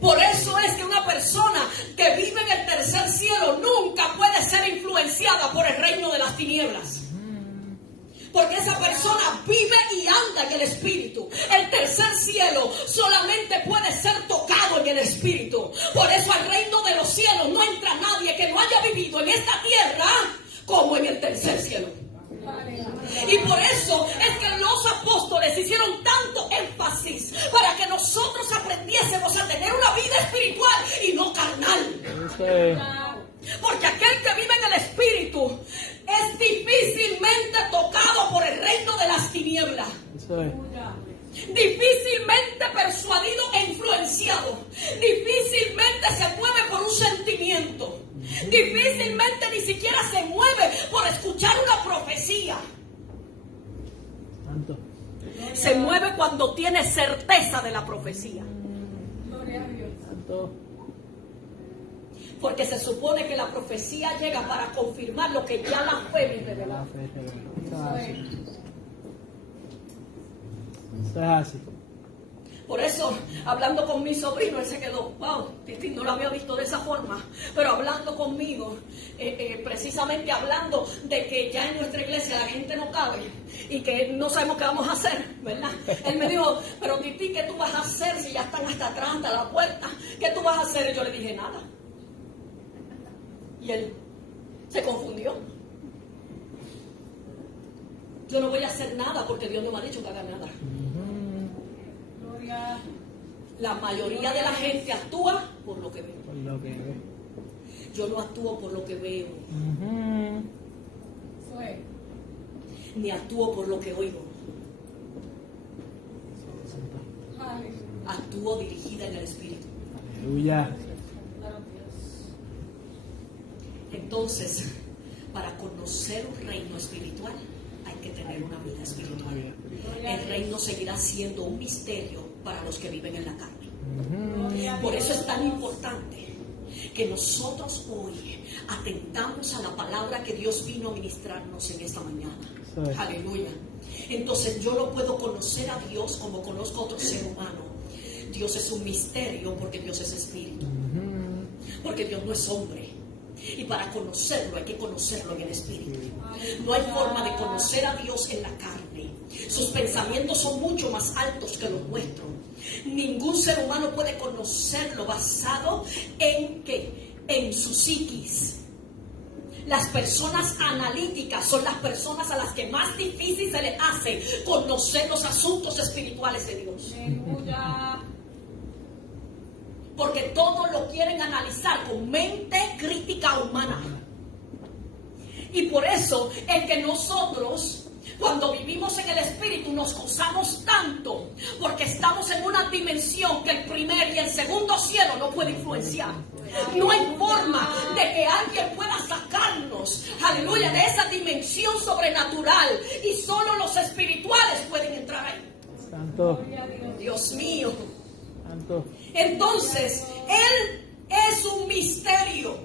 Por eso es que una persona que vive en el tercer cielo nunca puede ser influenciada por el reino de las tinieblas. Porque esa persona vive y anda en el Espíritu. El tercer cielo solamente puede ser tocado andado en el Espíritu. Por eso al reino de los cielos no entra nadie que no haya vivido en esta tierra como en el tercer cielo. Y por eso es que los apóstoles hicieron tanto énfasis para que nosotros aprendiésemos a tener una vida espiritual y no carnal. Eso es. Porque aquel que vive en el Espíritu es difícilmente tocado por el reino de las tinieblas. Eso es. Difícilmente persuadido e influenciado. Difícilmente se mueve por un sentimiento. Difícilmente ni siquiera se mueve por escuchar una profecía. Santo. Se mueve cuando tiene certeza de la profecía. Santo. Porque se supone que la profecía llega para confirmar lo que ya la fe me reveló. La fe se ve. Eso es así. Eso es así. Por eso, hablando con mi sobrino, él se quedó, wow, Titi, no lo había visto de esa forma. Pero hablando conmigo, precisamente hablando de que ya en nuestra iglesia la gente no cabe y que no sabemos qué vamos a hacer, ¿verdad? Él me dijo, pero Titi, ¿qué tú vas a hacer si ya están hasta atrás, hasta la puerta? ¿Qué tú vas a hacer? Y yo le dije, nada. Y él se confundió. Yo no voy a hacer nada porque Dios no me ha dicho que haga nada. La mayoría de la gente actúa por lo que ve. Por lo que ve. Yo no actúo por lo que veo, ni actúo por lo que oigo. Actúo dirigida en el Espíritu. Aleluya. Entonces, para conocer un reino espiritual, hay que tener una vida espiritual. El reino seguirá siendo un misterio para los que viven en la carne. Por eso es tan importante que nosotros hoy atentamos a la palabra que Dios vino a ministrarnos en esta mañana. Aleluya. Entonces yo no puedo conocer a Dios como conozco a otro ser humano. Dios es un misterio porque Dios es espíritu. Porque Dios no es hombre. Y para conocerlo hay que conocerlo en el Espíritu. No hay forma de conocer a Dios en la carne. Sus pensamientos son mucho más altos que los nuestros. Ningún ser humano puede conocerlo basado en ¿qué? En su psiquis. Las personas analíticas son las personas a las que más difícil se les hace conocer los asuntos espirituales de Dios. Porque todo lo quieren analizar con mente crítica humana. Y por eso es que nosotros, cuando vivimos en el Espíritu, nos gozamos tanto. Porque estamos en una dimensión que el primer y el segundo cielo no puede influenciar. No hay forma de que alguien pueda sacarnos, aleluya, de esa dimensión sobrenatural. Y solo los espirituales pueden entrar ahí. Santo. Dios mío. Santo. Entonces, Él es un misterio.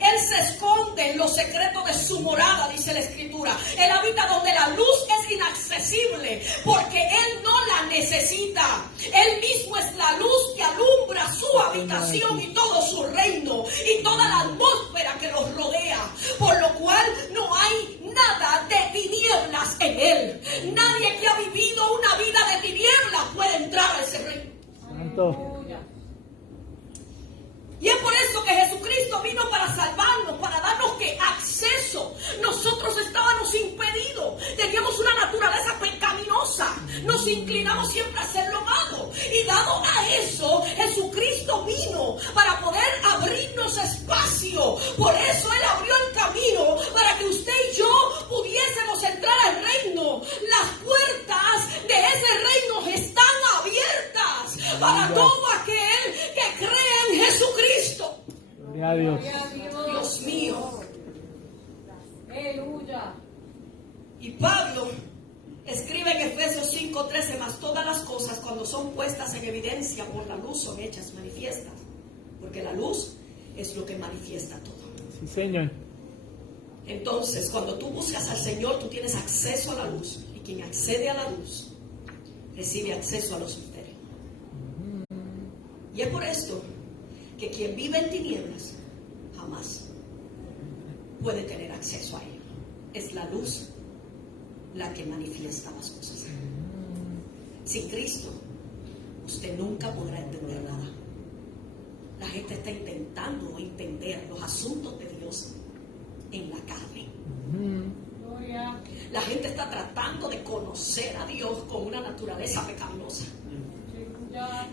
Él se esconde en los secretos de su morada, dice la Escritura. Él habita donde la luz es inaccesible, porque Él no la necesita. Él mismo es la luz que alumbra su habitación y todo su reino y toda la atmósfera que los rodea. Por lo cual no hay nada de tinieblas en Él. Nadie que ha vivido una vida de tinieblas puede entrar a ese reino. Santo. Y es por eso que Jesucristo vino para salvarnos, para darnos ¿qué? Acceso. Nosotros estábamos impedidos, teníamos una naturaleza pecaminosa, nos inclinamos siempre a hacer lo malo. Y dado a eso, Jesucristo vino para poder abrirnos espacio. Por eso Él abrió el camino para que usted y yo pudiésemos entrar al reino. Las puertas de ese reino están abiertas para todo aquel que crea en Jesucristo. Gloria a Dios. Dios mío. Aleluya. Y Pablo escribe en Efesios 5:13, mas todas las cosas cuando son puestas en evidencia por la luz son hechas manifiestas. Porque la luz es lo que manifiesta todo. Sí, Señor. Entonces, cuando tú buscas al Señor, tú tienes acceso a la luz. Y quien accede a la luz, recibe acceso a los misterios. Y es por esto que quien vive en tinieblas jamás puede tener acceso a ello. Es la luz la que manifiesta las cosas. Sin Cristo, usted nunca podrá entender nada. la gente está intentando entender los asuntos de Dios en la carne. Gloria. La gente está tratando de conocer a Dios con una naturaleza pecaminosa. Aleluya.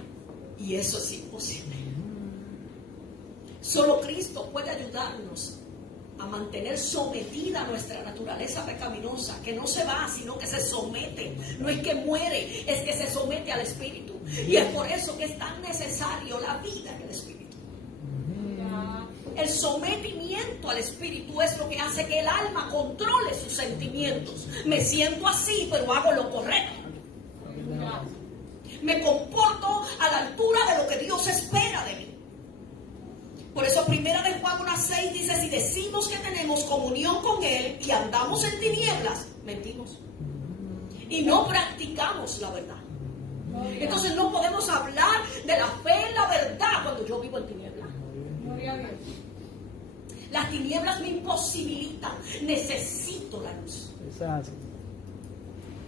Y eso es imposible. Solo Cristo puede ayudarnos a mantener sometida nuestra naturaleza pecaminosa, que no se va, sino que se somete. No es que muere, es que se somete al Espíritu. Y es por eso que es tan necesario la vida en el Espíritu. Aleluya. El sometimiento al Espíritu es lo que hace que el alma controle sus sentimientos. Me siento así, pero hago lo correcto. Aleluya. Me comporto a la altura de lo que Dios espera de mí. Por eso 1 de Juan 1:6 dice, si decimos que tenemos comunión con Él y andamos en tinieblas, mentimos. Y no practicamos la verdad. Gloria. Entonces no podemos hablar de la fe en la verdad cuando yo vivo en tinieblas. Gloria a Dios. Las tinieblas me imposibilitan. Necesito la luz. Exacto.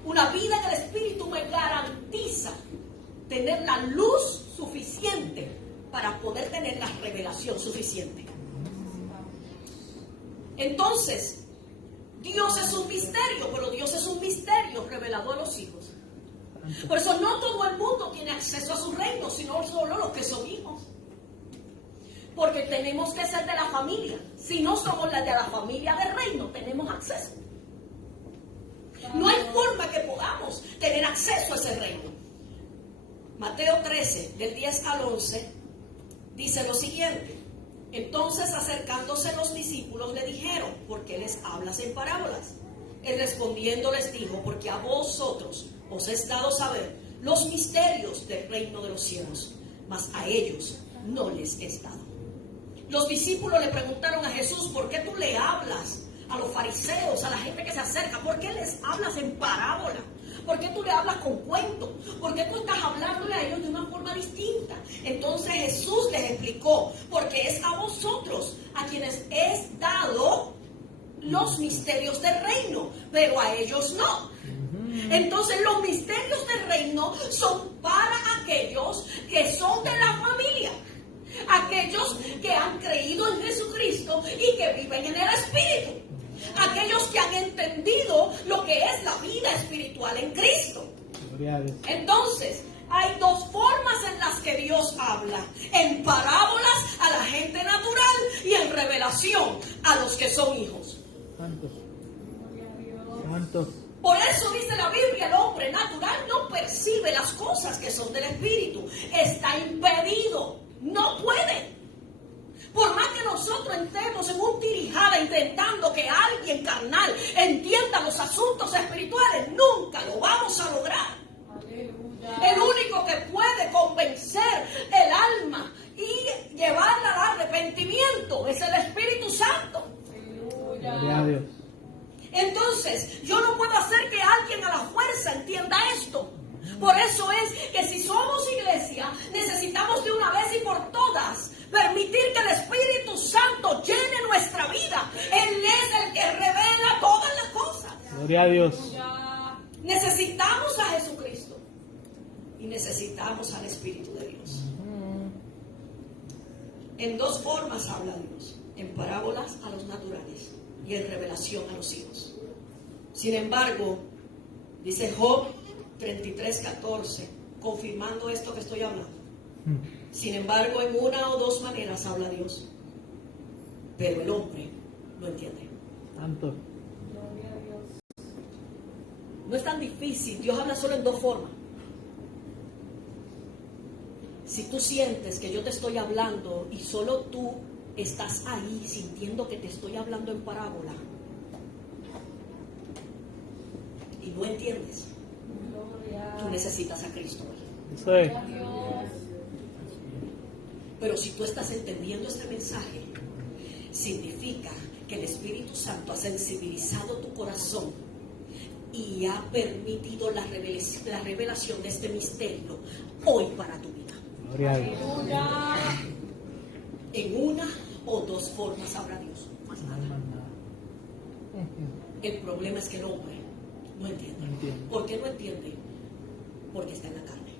Una vida en el Espíritu me garantiza tener la luz suficiente para poder tener la revelación suficiente. Entonces, Dios es un misterio, pero Dios es un misterio revelado a los hijos. Por eso no todo el mundo tiene acceso a su reino, sino solo los que son hijos. Porque tenemos que ser de la familia. Si no somos de la familia del reino, tenemos acceso. No hay forma que podamos tener acceso a ese reino. Mateo 13, del 10 al 11, dice lo siguiente. Entonces, acercándose los discípulos, le dijeron, ¿por qué les hablas en parábolas? Él respondiendo les dijo, porque a vosotros os es dado saber los misterios del reino de los cielos, mas a ellos no les es dado. Los discípulos le preguntaron a Jesús, ¿por qué tú le hablas a los fariseos, a la gente que se acerca? ¿Por qué les hablas en parábola? ¿Por qué tú le hablas con cuentos? ¿Por qué tú estás hablándole a ellos de una forma distinta? Entonces Jesús les explicó, porque es a vosotros a quienes es dado los misterios del reino, pero a ellos no. Entonces los misterios del reino son para aquellos que son de la familia, aquellos que han creído en Jesucristo y que viven en el Espíritu, aquellos que han entendido lo que es la vida espiritual en Cristo. Gloria a Dios. Entonces, hay dos formas en las que Dios habla: en parábolas a la gente natural y en revelación a los que son hijos. Santo. Gloria a Dios. Santo. Por eso dice la Biblia, el hombre natural no percibe las cosas que son del Espíritu. Está impedido, no puede. Por más que nosotros entremos en un tirijada intentando que alguien carnal entienda los asuntos espirituales, nunca lo vamos a lograr. Aleluya. El único que puede convencer el alma y llevarla al arrepentimiento es el Espíritu Santo. Gloria a Aleluya. Dios. Entonces, yo no puedo hacer que alguien a la fuerza entienda esto. Por eso es que si somos iglesia, necesitamos de una vez y por todas permitir que el Espíritu Santo llene nuestra vida. Él es el que revela todas las cosas. Gloria a Dios. Aleluya. Necesitamos a Jesucristo y necesitamos al Espíritu de Dios. En dos formas habla Dios: en parábolas a los naturales y en revelación a los hijos. Sin embargo, dice Job 33:14, confirmando esto que estoy hablando. Sin embargo, en una o dos maneras habla Dios, pero el hombre no entiende. Santo. Gloria a Dios. No es tan difícil, Dios habla solo en dos formas. Si tú sientes que yo te estoy hablando y solo tú estás ahí sintiendo que te estoy hablando en parábola y no entiendes, Gloria. tú necesitas a Cristo. Eso es. A Dios. Pero si tú estás entendiendo este mensaje, significa que el Espíritu Santo ha sensibilizado tu corazón y ha permitido la revelación de este misterio hoy para tu vida. Gloria a Dios. Aleluya. En una o dos formas habrá Dios, más No nada. hay más nada. El problema es que el hombre no entiende. No entiende. ¿Por qué no entiende? Porque está en la carne.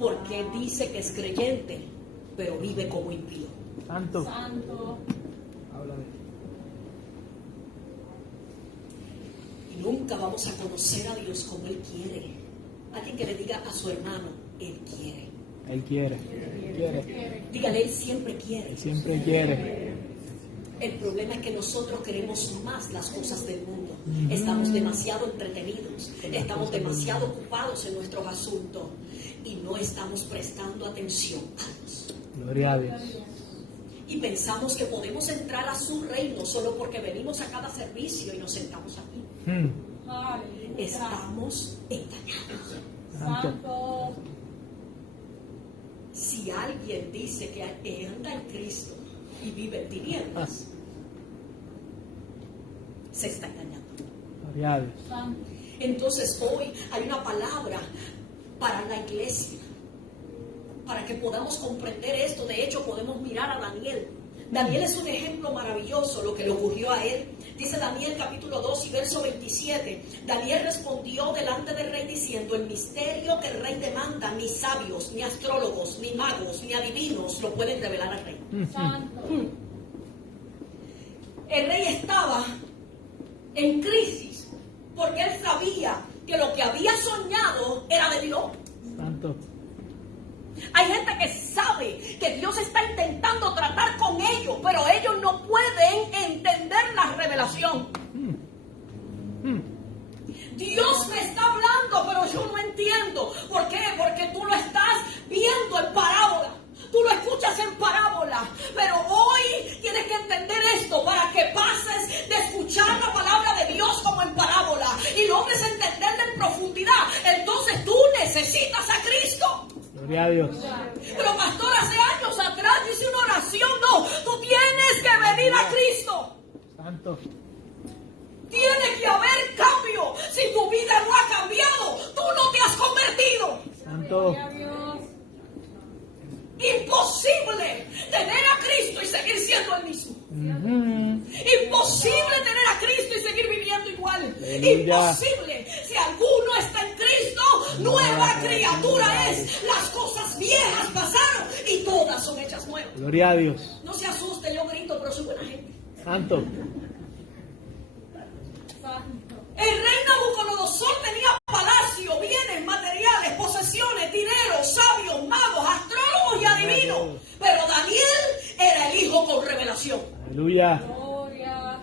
porque dice que es creyente, pero vive como impío. Santo. Santo. Háblame. Y nunca vamos a conocer a Dios como Él quiere. Alguien que le diga a su hermano, Él quiere. Él quiere. Él quiere. Dígale, Él siempre quiere. Él siempre quiere. El problema es que nosotros queremos más las cosas del mundo. Estamos demasiado entretenidos, estamos demasiado ocupados en nuestros asuntos y no estamos prestando atención a Dios. Gloria a Dios. Y pensamos que podemos entrar a su reino solo porque venimos a cada servicio y nos sentamos aquí. Aleluya. Estamos engañados. Santo. Santo. Si alguien dice que anda en Cristo y vive en tinieblas, se está engañando. Gloria a Dios. Santo. Entonces hoy hay una palabra para la iglesia, para que podamos comprender esto. De hecho, podemos mirar a Daniel. Daniel es un ejemplo maravilloso lo que le ocurrió a él. Dice Daniel capítulo 2 y verso 27. Daniel respondió delante del rey diciendo: el misterio que el rey demanda, ni sabios, ni astrólogos, ni magos, ni adivinos lo pueden revelar al rey. Santo. El rey estaba en crisis porque él sabía que lo que había soñado era de Dios. Santo. Hay gente que sabe que Dios está intentando tratar con ellos, pero ellos no pueden entender la revelación. Dios me está hablando, pero yo no entiendo. ¿Por qué? Porque tú lo estás viendo en parábola. Tú lo escuchas en parábola. Pero hoy tienes que entender esto para que pases de escuchar la palabra de Dios como en parábola y logres entenderla en profundidad. Entonces tú necesitas a Cristo. Gloria a Dios. Pero pastor, hace años atrás hice una oración. No, tú tienes que venir a Cristo. Santo. Tiene que haber cambio. Si tu vida no ha cambiado, tú no te has convertido. Santo. Gloria a Dios. Imposible tener a Cristo y seguir siendo el mismo. Imposible tener a Cristo y seguir viviendo igual. Aleluya. Imposible. Si alguno está en Cristo, nueva criatura es. Las cosas viejas pasaron y todas son hechas nuevas. Gloria a Dios. No se asuste, yo grito, pero soy buena gente. Santo. Santo. El rey Nabucodonosor tenía palacio, bienes, materiales, posesiones, dinero, sabios, magos, astrólogos y adivinos. Pero Daniel era el hijo con revelación. Aleluya. Gloria.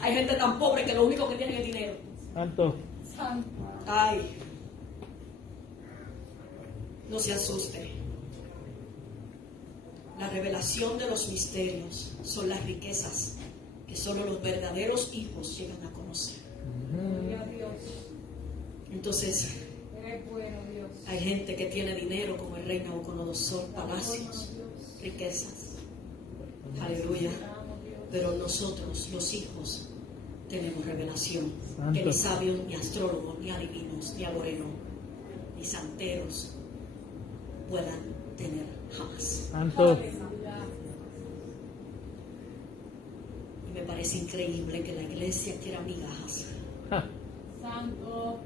Hay gente tan pobre que lo único que tiene es dinero. Santo. Santo. Ay, no se asuste. La revelación de los misterios son las riquezas que solo los verdaderos hijos llegan a conocer. Gloria a Dios. Entonces, Eres bueno, Dios. hay gente que tiene dinero como el rey Nabucodonosor, palacios, riquezas. Aleluya. Pero nosotros, los hijos, tenemos revelación. Santo. Que ni sabios, ni astrólogos, ni adivinos, ni agorenos, ni santeros puedan tener jamás. Santo. Y me parece increíble que la iglesia quiera migajas Ja. Santo.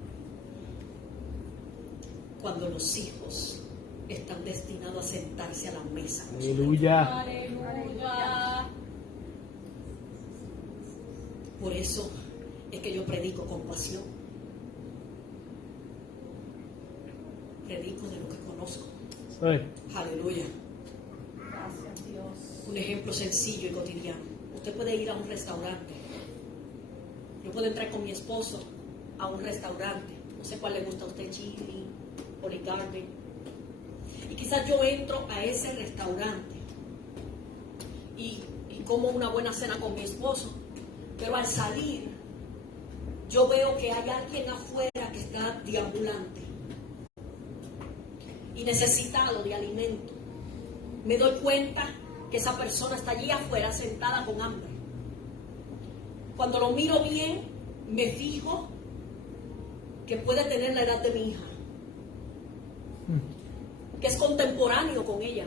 cuando los hijos están destinados a sentarse a la mesa. Aleluya. Aleluya. Por eso es que yo predico con pasión. Predico de lo que conozco. Soy. Aleluya. Gracias, Dios. Un ejemplo sencillo y cotidiano. Usted puede ir a un restaurante. Yo puedo entrar con mi esposo a un restaurante. No sé cuál le gusta a usted, chili, Olive Garden. Y quizás yo entro a ese restaurante y como una buena cena con mi esposo. Pero al salir, yo veo que hay alguien afuera que está deambulante y necesitado de alimento. Me doy cuenta que esa persona está allí afuera sentada con hambre. Cuando lo miro bien, me fijo que puede tener la edad de mi hija, que es contemporáneo con ella.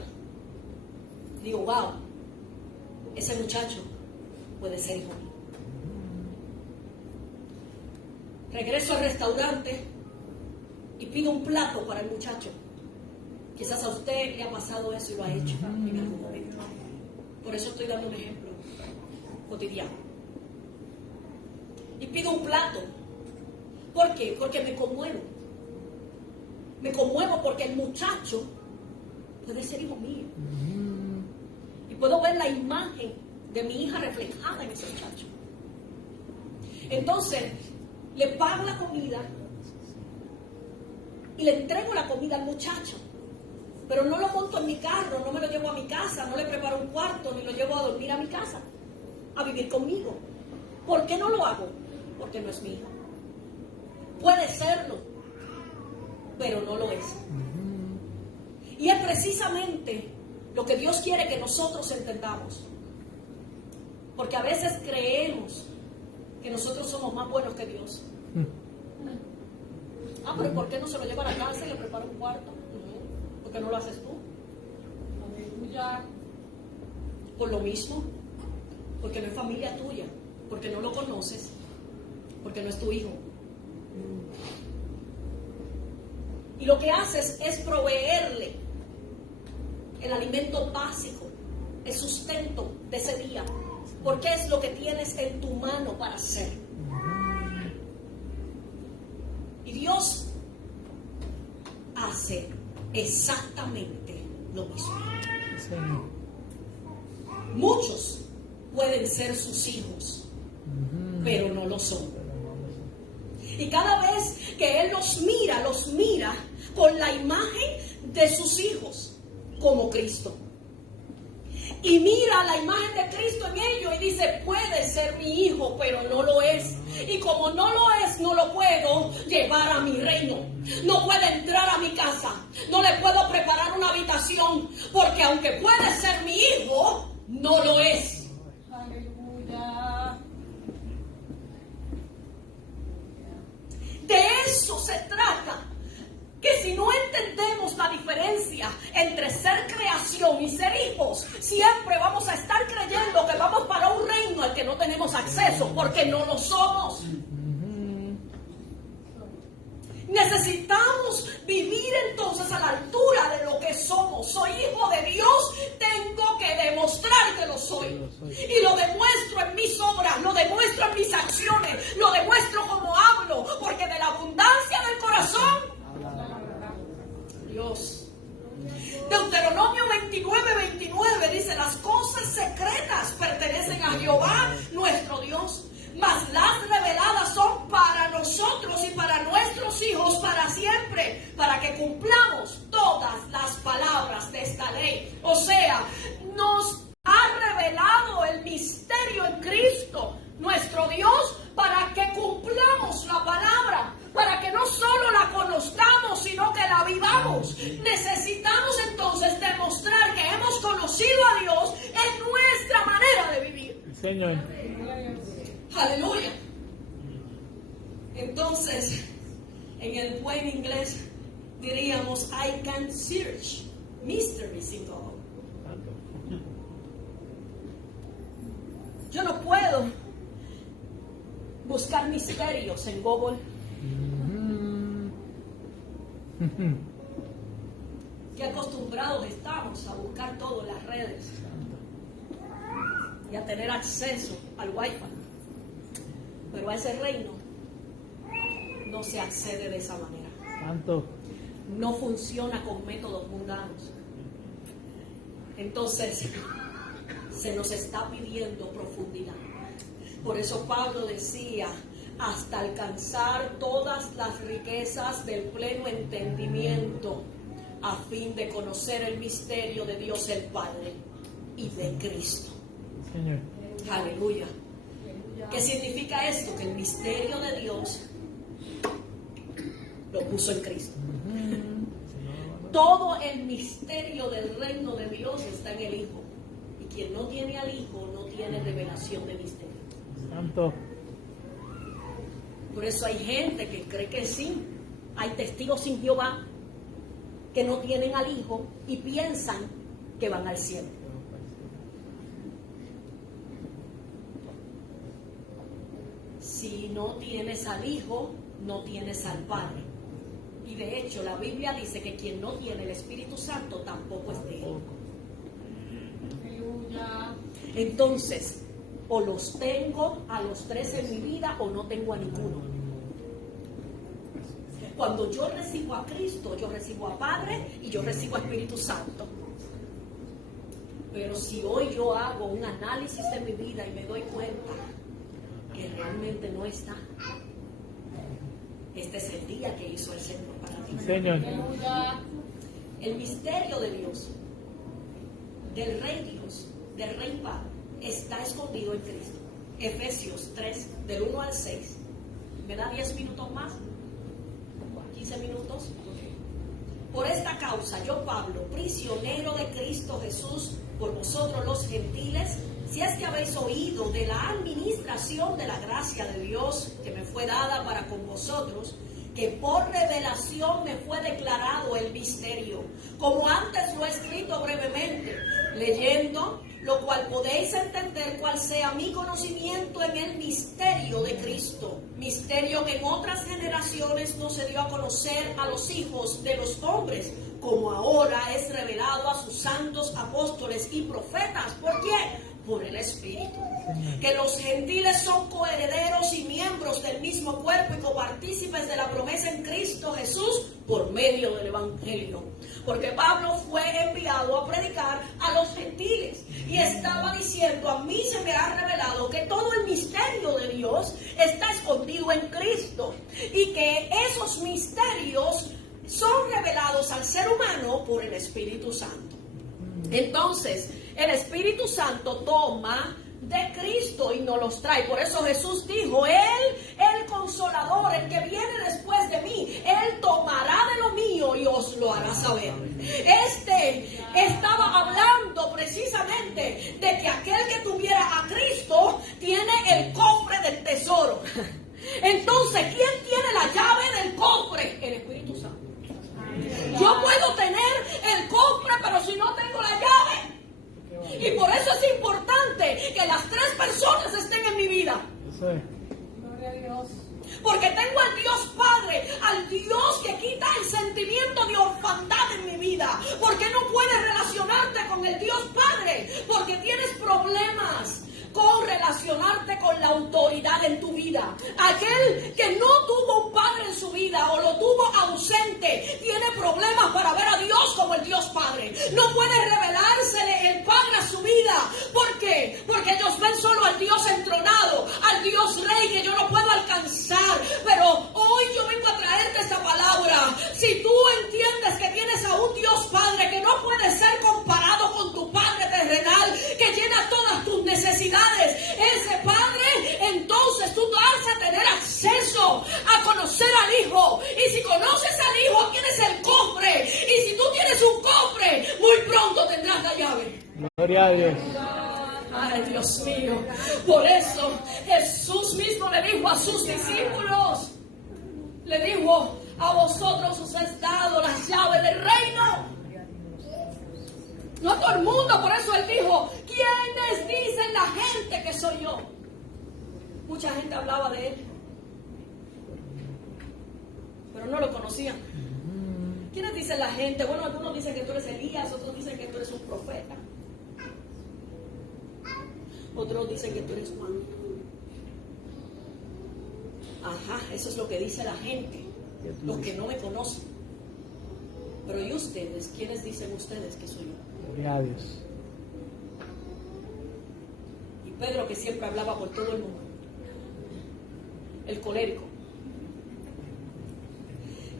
Digo, wow, ese muchacho puede ser hijo mío. Regreso al restaurante y pido un plato para el muchacho. Quizás a usted le ha pasado eso y lo ha hecho en algún momento. Por eso estoy dando un ejemplo cotidiano. Y pido un plato. ¿Por qué? Porque me conmuevo. Me conmuevo porque el muchacho puede ser hijo mío. Y puedo ver la imagen de mi hija reflejada en ese muchacho. Entonces, le pago la comida y le entrego la comida al muchacho. Pero no lo monto en mi carro, no me lo llevo a mi casa, no le preparo un cuarto, ni lo llevo a dormir a mi casa, a vivir conmigo. ¿Por qué no lo hago? Porque no es mi hijo. Puede serlo, pero no lo es. Y es precisamente lo que Dios quiere que nosotros entendamos. Porque a veces creemos que nosotros somos más buenos que Dios. Pero ¿por qué no se lo lleva a la casa y le prepara un cuarto? ¿Por qué no lo haces tú? Aleluya. Por lo mismo, porque no es familia tuya, porque no lo conoces, porque no es tu hijo. Y lo que haces es proveerle el alimento básico, el sustento de ese día, porque es lo que tienes en tu mano para hacer. Y Dios hace exactamente lo mismo. Señor. Muchos pueden ser sus hijos, pero no lo son. Y cada vez que Él los mira con la imagen de sus hijos, como Cristo. Y mira la imagen de Cristo en ellos y dice, puede ser mi hijo, pero no lo es. Y como no lo es, no lo puedo llevar a mi reino. No puede entrar a mi casa. No le puedo preparar una habitación, porque aunque puede ser mi hijo, no lo es. Aleluya. De eso se trata. Que si no entendemos la diferencia entre ser creación y ser hijos, siempre vamos a estar creyendo que vamos para un reino al que no tenemos acceso, porque no lo somos. Necesitamos vivir entonces a la altura de lo que somos. Soy hijo de Dios, tengo que demostrar que lo soy. Y lo demuestro en mis obras, lo demuestro en mis acciones, lo demuestro como hablo, porque de la abundancia del corazón, Dios. Deuteronomio 29:29 dice, las cosas secretas pertenecen a Jehová, nuestro Dios, mas las reveladas son para nosotros y para nuestros hijos para siempre, para que cumplamos todas las palabras de esta ley. O sea, nos ha revelado el misterio en Cristo, nuestro Dios, para que cumplamos la palabra, para que no solo la conozcamos, sino que la vivamos. Necesitamos entonces demostrar que hemos conocido a Dios en nuestra manera de vivir. Señor. Aleluya. Entonces, en el buen inglés diríamos, I can search mysteries in God. Yo no puedo buscar misterios en Google. Qué acostumbrados estamos a buscar todo en las redes y a tener acceso al Wi-Fi. Pero a ese reino no se accede de esa manera. Santo. No funciona con métodos mundanos. Entonces, se nos está pidiendo profundidad. Por eso Pablo decía, hasta alcanzar todas las riquezas del pleno entendimiento, a fin de conocer el misterio de Dios el Padre y de Cristo. Señor. Aleluya. ¿Qué significa esto? Que el misterio de Dios lo puso en Cristo. Todo el misterio del reino de Dios está en el Hijo. Y quien no tiene al Hijo no tiene revelación de misterio. Santo. Por eso hay gente que cree que sí. Hay testigos sin Jehová que no tienen al Hijo y piensan que van al cielo. Si no tienes al Hijo, no tienes al Padre. Y de hecho la Biblia dice que quien no tiene el Espíritu Santo tampoco es de Él. Aleluya. Entonces, o los tengo a los tres en mi vida o no tengo a ninguno. Cuando yo recibo a Cristo, yo recibo a Padre y yo recibo a Espíritu Santo. Pero si hoy yo hago un análisis de mi vida y me doy cuenta que realmente no está, este es el día que hizo el Señor para ti. Señor. Aleluya. El misterio de Dios, del Rey Dios, del Rey Padre, está escondido en Cristo. Efesios 3, del 1 al 6. ¿Me da 10 minutos más? 15 minutos. Por esta causa, yo Pablo, prisionero de Cristo Jesús, por vosotros los gentiles, si es que habéis oído de la administración de la gracia de Dios que me fue dada para con vosotros, que por revelación me fue declarado el misterio, como antes lo he escrito brevemente, leyendo, lo cual podéis entender cuál sea mi conocimiento en el misterio de Cristo, misterio que en otras generaciones no se dio a conocer a los hijos de los hombres, como ahora es revelado a sus santos apóstoles y profetas. ¿Por qué? Por el Espíritu. Que los gentiles son coherederos y miembros del mismo cuerpo y copartícipes de la promesa en Cristo Jesús por medio del Evangelio. Porque Pablo fue enviado a predicar a los gentiles y estaba diciendo: a mí se me ha revelado que todo el misterio de Dios está escondido en Cristo y que esos misterios son revelados al ser humano por el Espíritu Santo. Entonces, el Espíritu Santo toma de Cristo y nos los trae. Por eso Jesús dijo: Él, el Consolador, el que viene después de mí, Él tomará de lo mío y os lo hará saber. Este estaba hablando precisamente de que aquel que tuviera a Cristo tiene el cofre del tesoro. Entonces, ¿quién tiene la llave del cofre? El Espíritu Santo. Yo puedo tener el cofre, pero si no tengo la llave. Y por eso es importante que las tres personas estén en mi vida. Gloria a Dios. Porque tengo al Dios Padre, al Dios que quita el sentimiento de orfandad en mi vida. Porque no puedes relacionarte con el Dios Padre, porque tienes problemas con relacionarte con la autoridad en tu vida. Aquel que no tuvo un padre en su vida o lo tuvo ausente, tiene problemas para ver a Dios como el Dios Padre. No puede revelársele el Padre a su vida. ¿Por qué? Porque ellos ven solo al Dios entronado, al Dios Rey que yo no puedo alcanzar. Pero hoy yo vengo a traerte esta palabra. Si tú entiendes que tienes a un Dios Padre que no puede ser comparado con tu Padre terrenal, que llena todas tus necesidades, ese Padre, entonces tú vas a tener acceso a conocer al Hijo. Y si conoces al Hijo, tienes el cofre. Y si tú tienes un cofre, muy pronto tendrás la llave. Gloria a Dios. Ay, Dios mío. Por eso Jesús mismo le dijo a sus discípulos, le dijo: a vosotros os es dado las llaves del reino. No a todo el mundo. Por eso él dijo: ¿quiénes dicen la gente que soy yo? Mucha gente hablaba de él, pero no lo conocían. ¿Quiénes dicen la gente? Bueno, algunos dicen que tú eres Elías, otros dicen que tú eres un profeta, otros dicen que tú eres Juan. Ajá, eso es lo que dice la gente, los que no me conocen. Pero ¿y ustedes? ¿Quiénes dicen ustedes que soy yo? Gloria a Dios. Y Pedro, que siempre hablaba por todo el mundo, el colérico,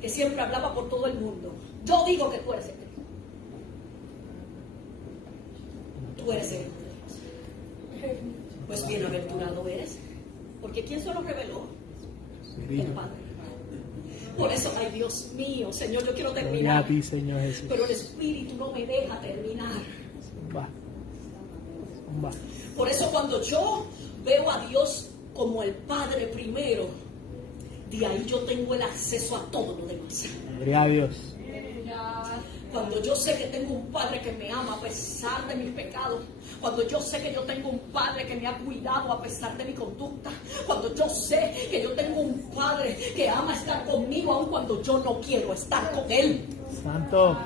que siempre hablaba por todo el mundo: yo digo que tú eres el Cristo, tú eres el Hijo de Dios. Pues bienaventurado eres, porque ¿quién se lo reveló? El Padre. Por eso, ay Dios mío, Señor, yo quiero Gloria terminar, a ti, Señor Jesús. pero el Espíritu no me deja terminar. Va. Va. Por eso cuando yo veo a Dios como el Padre primero, de ahí yo tengo el acceso a todo lo demás. Gloria a Dios. Cuando yo sé que tengo un Padre que me ama a pesar de mis pecados, cuando yo sé que yo tengo un Padre que me ha cuidado a pesar de mi conducta, cuando yo sé que yo tengo un Padre que ama estar conmigo aun cuando yo no quiero estar con Él. Santo.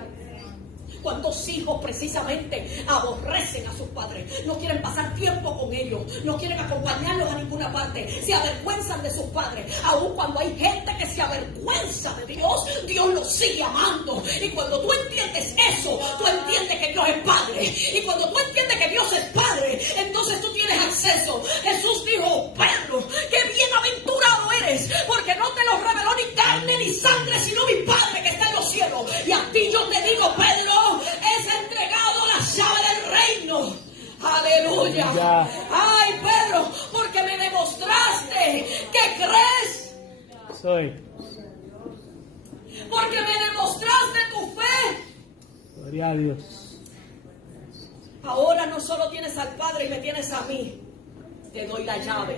¿Cuántos hijos precisamente aborrecen a sus padres? No quieren pasar tiempo con ellos, no quieren acompañarlos a ninguna parte, se avergüenzan de sus padres. Aun cuando hay gente que se avergüenza de Dios, Dios los sigue amando. Y cuando tú entiendes eso, tú entiendes que Dios es Padre. Y cuando tú entiendes que Dios es Padre, entonces tú tienes acceso. Jesús dijo: Pedro, qué bienaventurado eres, porque no te lo reveló ni carne ni sangre, sino mi Padre que está en los cielos. Y a ti yo te digo, Pedro, es entregado la llave del reino. Aleluya. Ya. Ay, Pedro, porque me demostraste que crees. Soy. Porque me demostraste tu fe. Gloria a Dios. Ahora no solo tienes al Padre y me tienes a mí. Te doy la llave.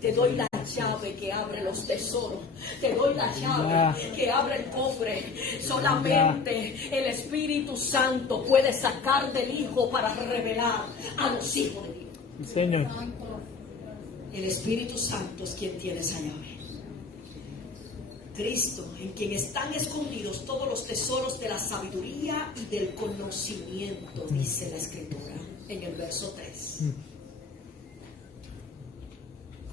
Te doy la llave que abre los tesoros. Te doy la llave que abre el cofre. Solamente el Espíritu Santo puede sacar del Hijo para revelar a los hijos de Dios. Sí, Señor. El Espíritu Santo es quien tiene esa llave. Cristo, en quien están escondidos todos los tesoros de la sabiduría y del conocimiento, dice la Escritura en el verso 3.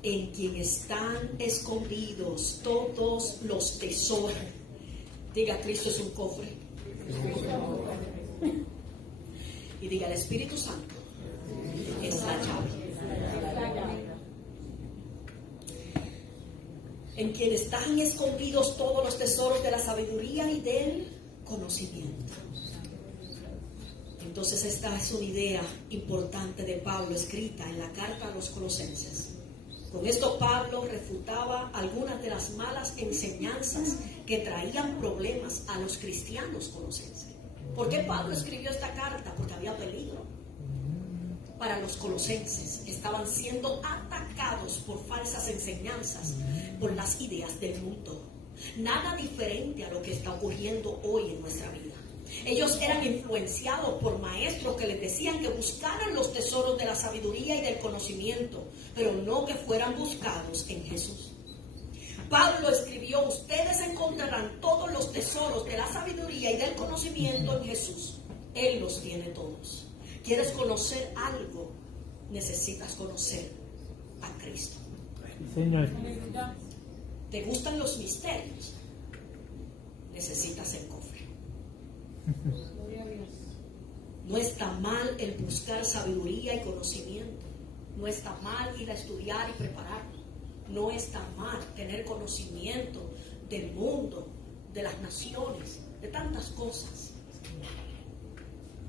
En quien están escondidos todos los tesoros. Diga: Cristo es un cofre. Y diga: el Espíritu Santo es la llave. En quien están escondidos todos los tesoros de la sabiduría y del conocimiento. Entonces esta es una idea importante de Pablo escrita en la carta a los Colosenses. Con esto Pablo refutaba algunas de las malas enseñanzas que traían problemas a los cristianos colosenses. ¿Por qué Pablo escribió esta carta? Porque había peligro para los colosenses. Estaban siendo atacados por falsas enseñanzas, por las ideas del mundo. Nada diferente a lo que está ocurriendo hoy en nuestra vida. Ellos eran influenciados por maestros que les decían que buscaran los tesoros de la sabiduría y del conocimiento, pero no que fueran buscados en Jesús. Pablo escribió: ustedes encontrarán todos los tesoros de la sabiduría y del conocimiento en Jesús. Él los tiene todos. ¿Quieres conocer algo? Necesitas conocer a Cristo. Sí, Señor. ¿Te gustan los misterios? Necesitas el cofre. No está mal el buscar sabiduría y conocimiento. No está mal ir a estudiar y prepararnos. No está mal tener conocimiento del mundo, de las naciones, de tantas cosas.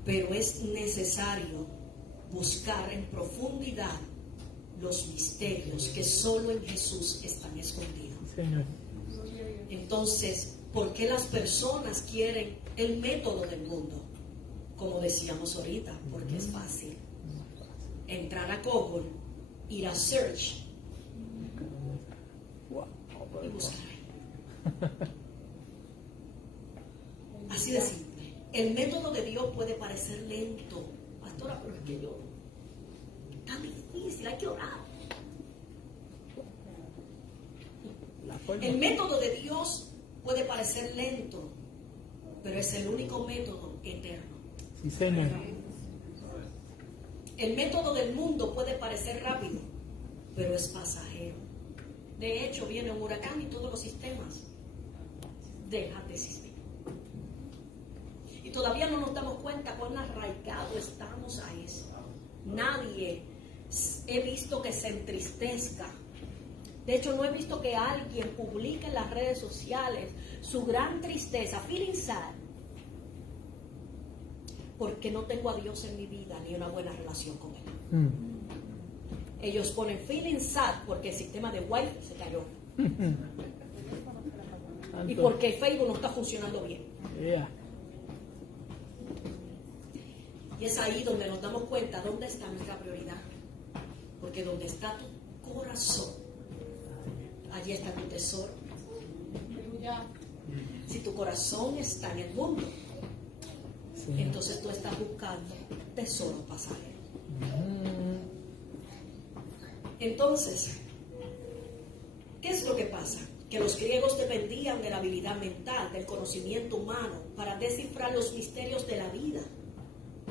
Pero es necesario buscar en profundidad los misterios que solo en Jesús están escondidos. Señor. Entonces, ¿por qué las personas quieren el método del mundo? Como decíamos ahorita, porque es fácil. Entrar a Google, ir a Search y buscar. Así de simple. El método de Dios puede parecer lento. Pastora, pero es que yo... tan difícil, hay que orar. El método de Dios puede parecer lento, pero es el único método eterno. Sí, Señor. El método del mundo puede parecer rápido, pero es pasajero. De hecho, viene un huracán y todos los sistemas dejan de existir. Y todavía no nos damos cuenta cuán arraigados estamos a eso. Nadie he visto que se entristezca. De hecho, no he visto que alguien publique en las redes sociales su gran tristeza, feeling sad, porque no tengo a Dios en mi vida ni una buena relación con Él. Ellos ponen feeling sad porque el sistema de Wi-Fi se cayó. Y porque Facebook no está funcionando bien. Yeah. Y es ahí donde nos damos cuenta dónde está nuestra prioridad. Porque donde está tu corazón, allí está tu tesoro. Si tu corazón está en el mundo, entonces tú estás buscando tesoros pasajeros. Entonces, ¿qué es lo que pasa? Que que los griegos dependían de la habilidad mental, del conocimiento humano, para descifrar los misterios de la vida.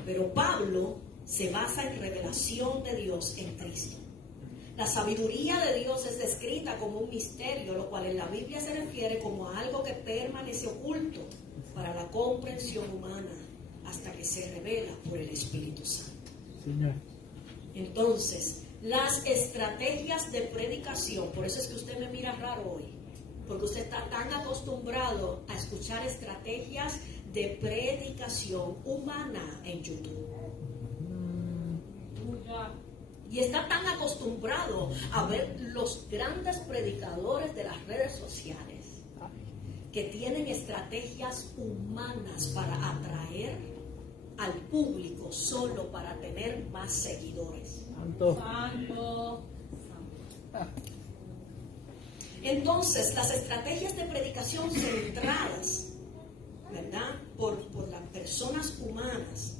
Pero Pablo se basa en revelación de Dios en Cristo. La sabiduría de Dios es descrita como un misterio, lo cual en la Biblia se refiere como a algo que permanece oculto para la comprensión humana hasta que se revela por el Espíritu Santo. Señor. Entonces, las estrategias de predicación, por eso es que usted me mira raro hoy, porque usted está tan acostumbrado a escuchar estrategias de predicación humana en YouTube. Y está tan acostumbrado a ver los grandes predicadores de las redes sociales que tienen estrategias humanas para atraer al público solo para tener más seguidores. Santo. Santo. Entonces, las estrategias de predicación centradas, ¿verdad?, por las personas humanas,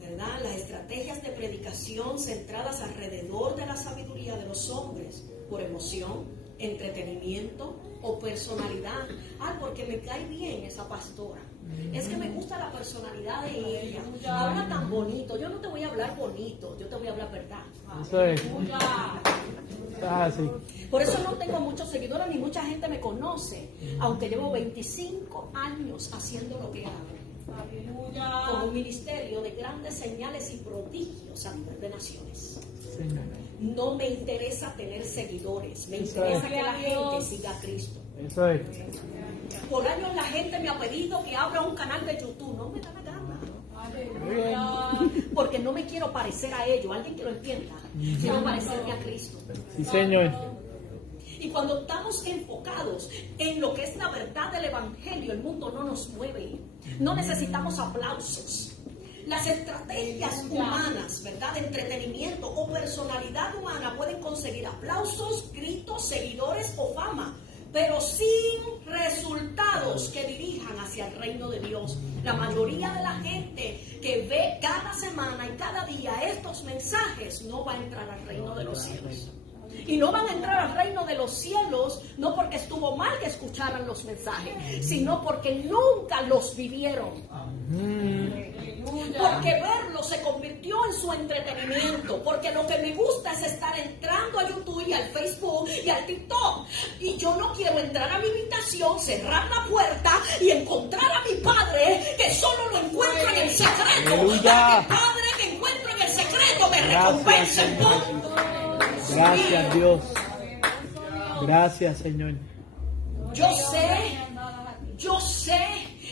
¿verdad?, las estrategias de predicación centradas alrededor de la sabiduría de los hombres, por emoción, entretenimiento o personalidad. Porque me cae bien esa pastora. Es que me gusta la personalidad de ella. Habla tan bonito. Yo no te voy a hablar bonito, yo te voy a hablar verdad. Eso es. Así. Por eso no tengo muchos seguidores ni mucha gente me conoce, aunque llevo 25 años haciendo lo que hago, con un ministerio de grandes señales y prodigios a nivel de naciones. Señor. No me interesa tener seguidores, me interesa que la gente siga a Cristo. Eso es. Por años la gente me ha pedido que abra un canal de YouTube, no me da la gana, porque no me quiero parecer a ellos, alguien que lo entienda, quiero parecerme a Cristo. Sí, Señor. Y cuando estamos enfocados en lo que es la verdad del Evangelio, el mundo no nos mueve. No necesitamos aplausos. Las estrategias humanas, ¿verdad?, de entretenimiento o personalidad humana pueden conseguir aplausos, gritos, seguidores o fama, pero sin resultados que dirijan hacia el reino de Dios. La mayoría de la gente que ve cada semana y cada día estos mensajes no va a entrar al reino de los cielos. Y no van a entrar al reino de los cielos no porque estuvo mal que escucharan los mensajes, sino porque nunca los vivieron. Porque verlo se convirtió en su entretenimiento. Porque lo que me gusta es estar entrando a YouTube y al Facebook y al TikTok. Y yo no quiero entrar a mi habitación, cerrar la puerta y encontrar a mi Padre, que solo lo encuentro en el secreto. Aleluya. El Padre que encuentro en el secreto me recompensa en todo. Gracias, Dios. Gracias, Señor. Yo sé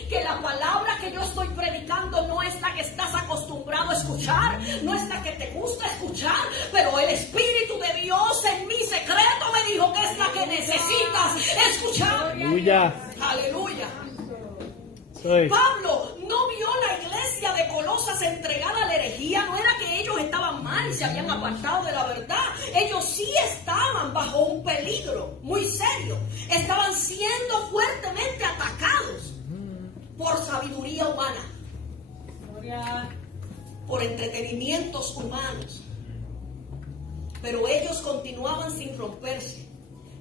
que la palabra que yo estoy predicando no es la que estás acostumbrado a escuchar, no es la que te gusta escuchar, pero el Espíritu de Dios en mi secreto me dijo que es la que necesitas escuchar. Aleluya. Aleluya. Soy. Pablo no vio la iglesia de Colosas entregada a la herejía. No era que ellos estaban mal y se habían apartado de la verdad. Ellos sí estaban bajo un peligro muy serio. Estaban siendo fuertemente atacados por sabiduría humana, por entretenimientos humanos. Pero ellos continuaban sin romperse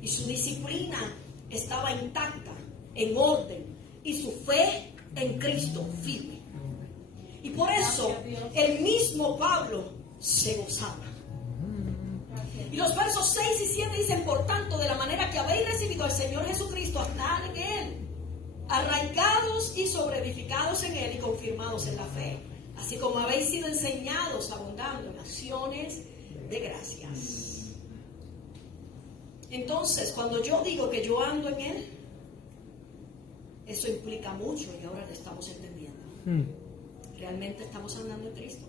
y su disciplina estaba intacta, en orden, y su fe en Cristo firme. Y por eso el mismo Pablo se gozaba. Y los versos 6 y 7 dicen: por tanto, de la manera que habéis recibido al Señor Jesucristo, andad en Él, arraigados y sobreedificados en Él y confirmados en la fe, así como habéis sido enseñados, abundando en acciones de gracias. Entonces, cuando yo digo que yo ando en Él, eso implica mucho y ahora lo estamos entendiendo. ¿Realmente estamos andando en Cristo?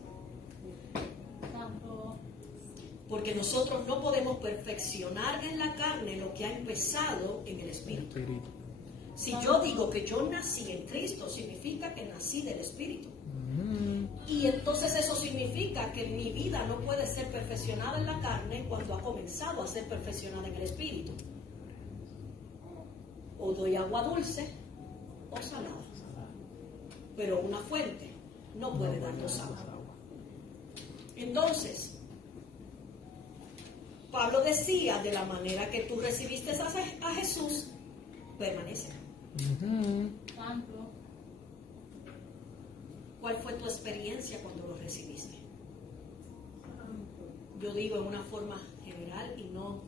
Porque nosotros no podemos perfeccionar en la carne lo que ha empezado en el Espíritu. Si yo digo que yo nací en Cristo, significa que nací del Espíritu. Y entonces eso significa que mi vida no puede ser perfeccionada en la carne cuando ha comenzado a ser perfeccionada en el Espíritu. O doy agua dulce o salada. Pero una fuente no puede darnos agua. Entonces, Pablo decía, de la manera que tú recibiste a Jesús, permanece. Santo. ¿Cuál fue tu experiencia cuando lo recibiste? Yo digo en una forma general y no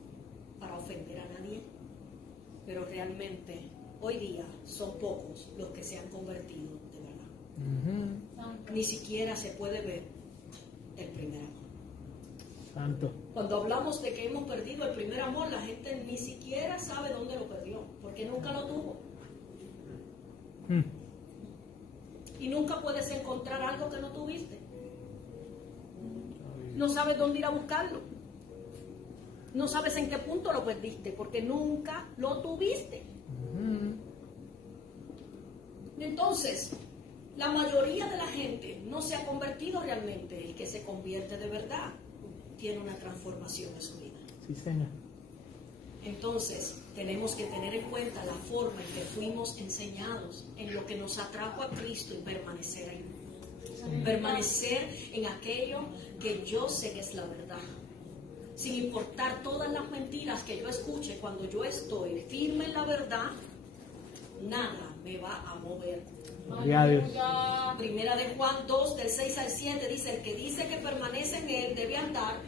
para ofender a nadie, pero realmente hoy día son pocos los que se han convertido de verdad. Santo. Ni siquiera se puede ver el primer amor. Santo. Cuando hablamos de que hemos perdido el primer amor, la gente ni siquiera sabe dónde lo perdió, porque nunca lo tuvo. Y nunca puedes encontrar algo que no tuviste. No sabes dónde ir a buscarlo. No sabes en qué punto lo perdiste, porque nunca lo tuviste. Entonces, la mayoría de la gente no se ha convertido realmente. El que se convierte de verdad tiene una transformación en su vida. Sí, Señor. Entonces, tenemos que tener en cuenta la forma en que fuimos enseñados, en lo que nos atrajo a Cristo y permanecer ahí. Permanecer en aquello que yo sé que es la verdad. Sin importar todas las mentiras que yo escuche, cuando yo estoy firme en la verdad, nada me va a mover. Gloria a Dios. Aleluya. Primera de Juan 2, del 6 al 7, dice, el que dice que permanece en él debe andar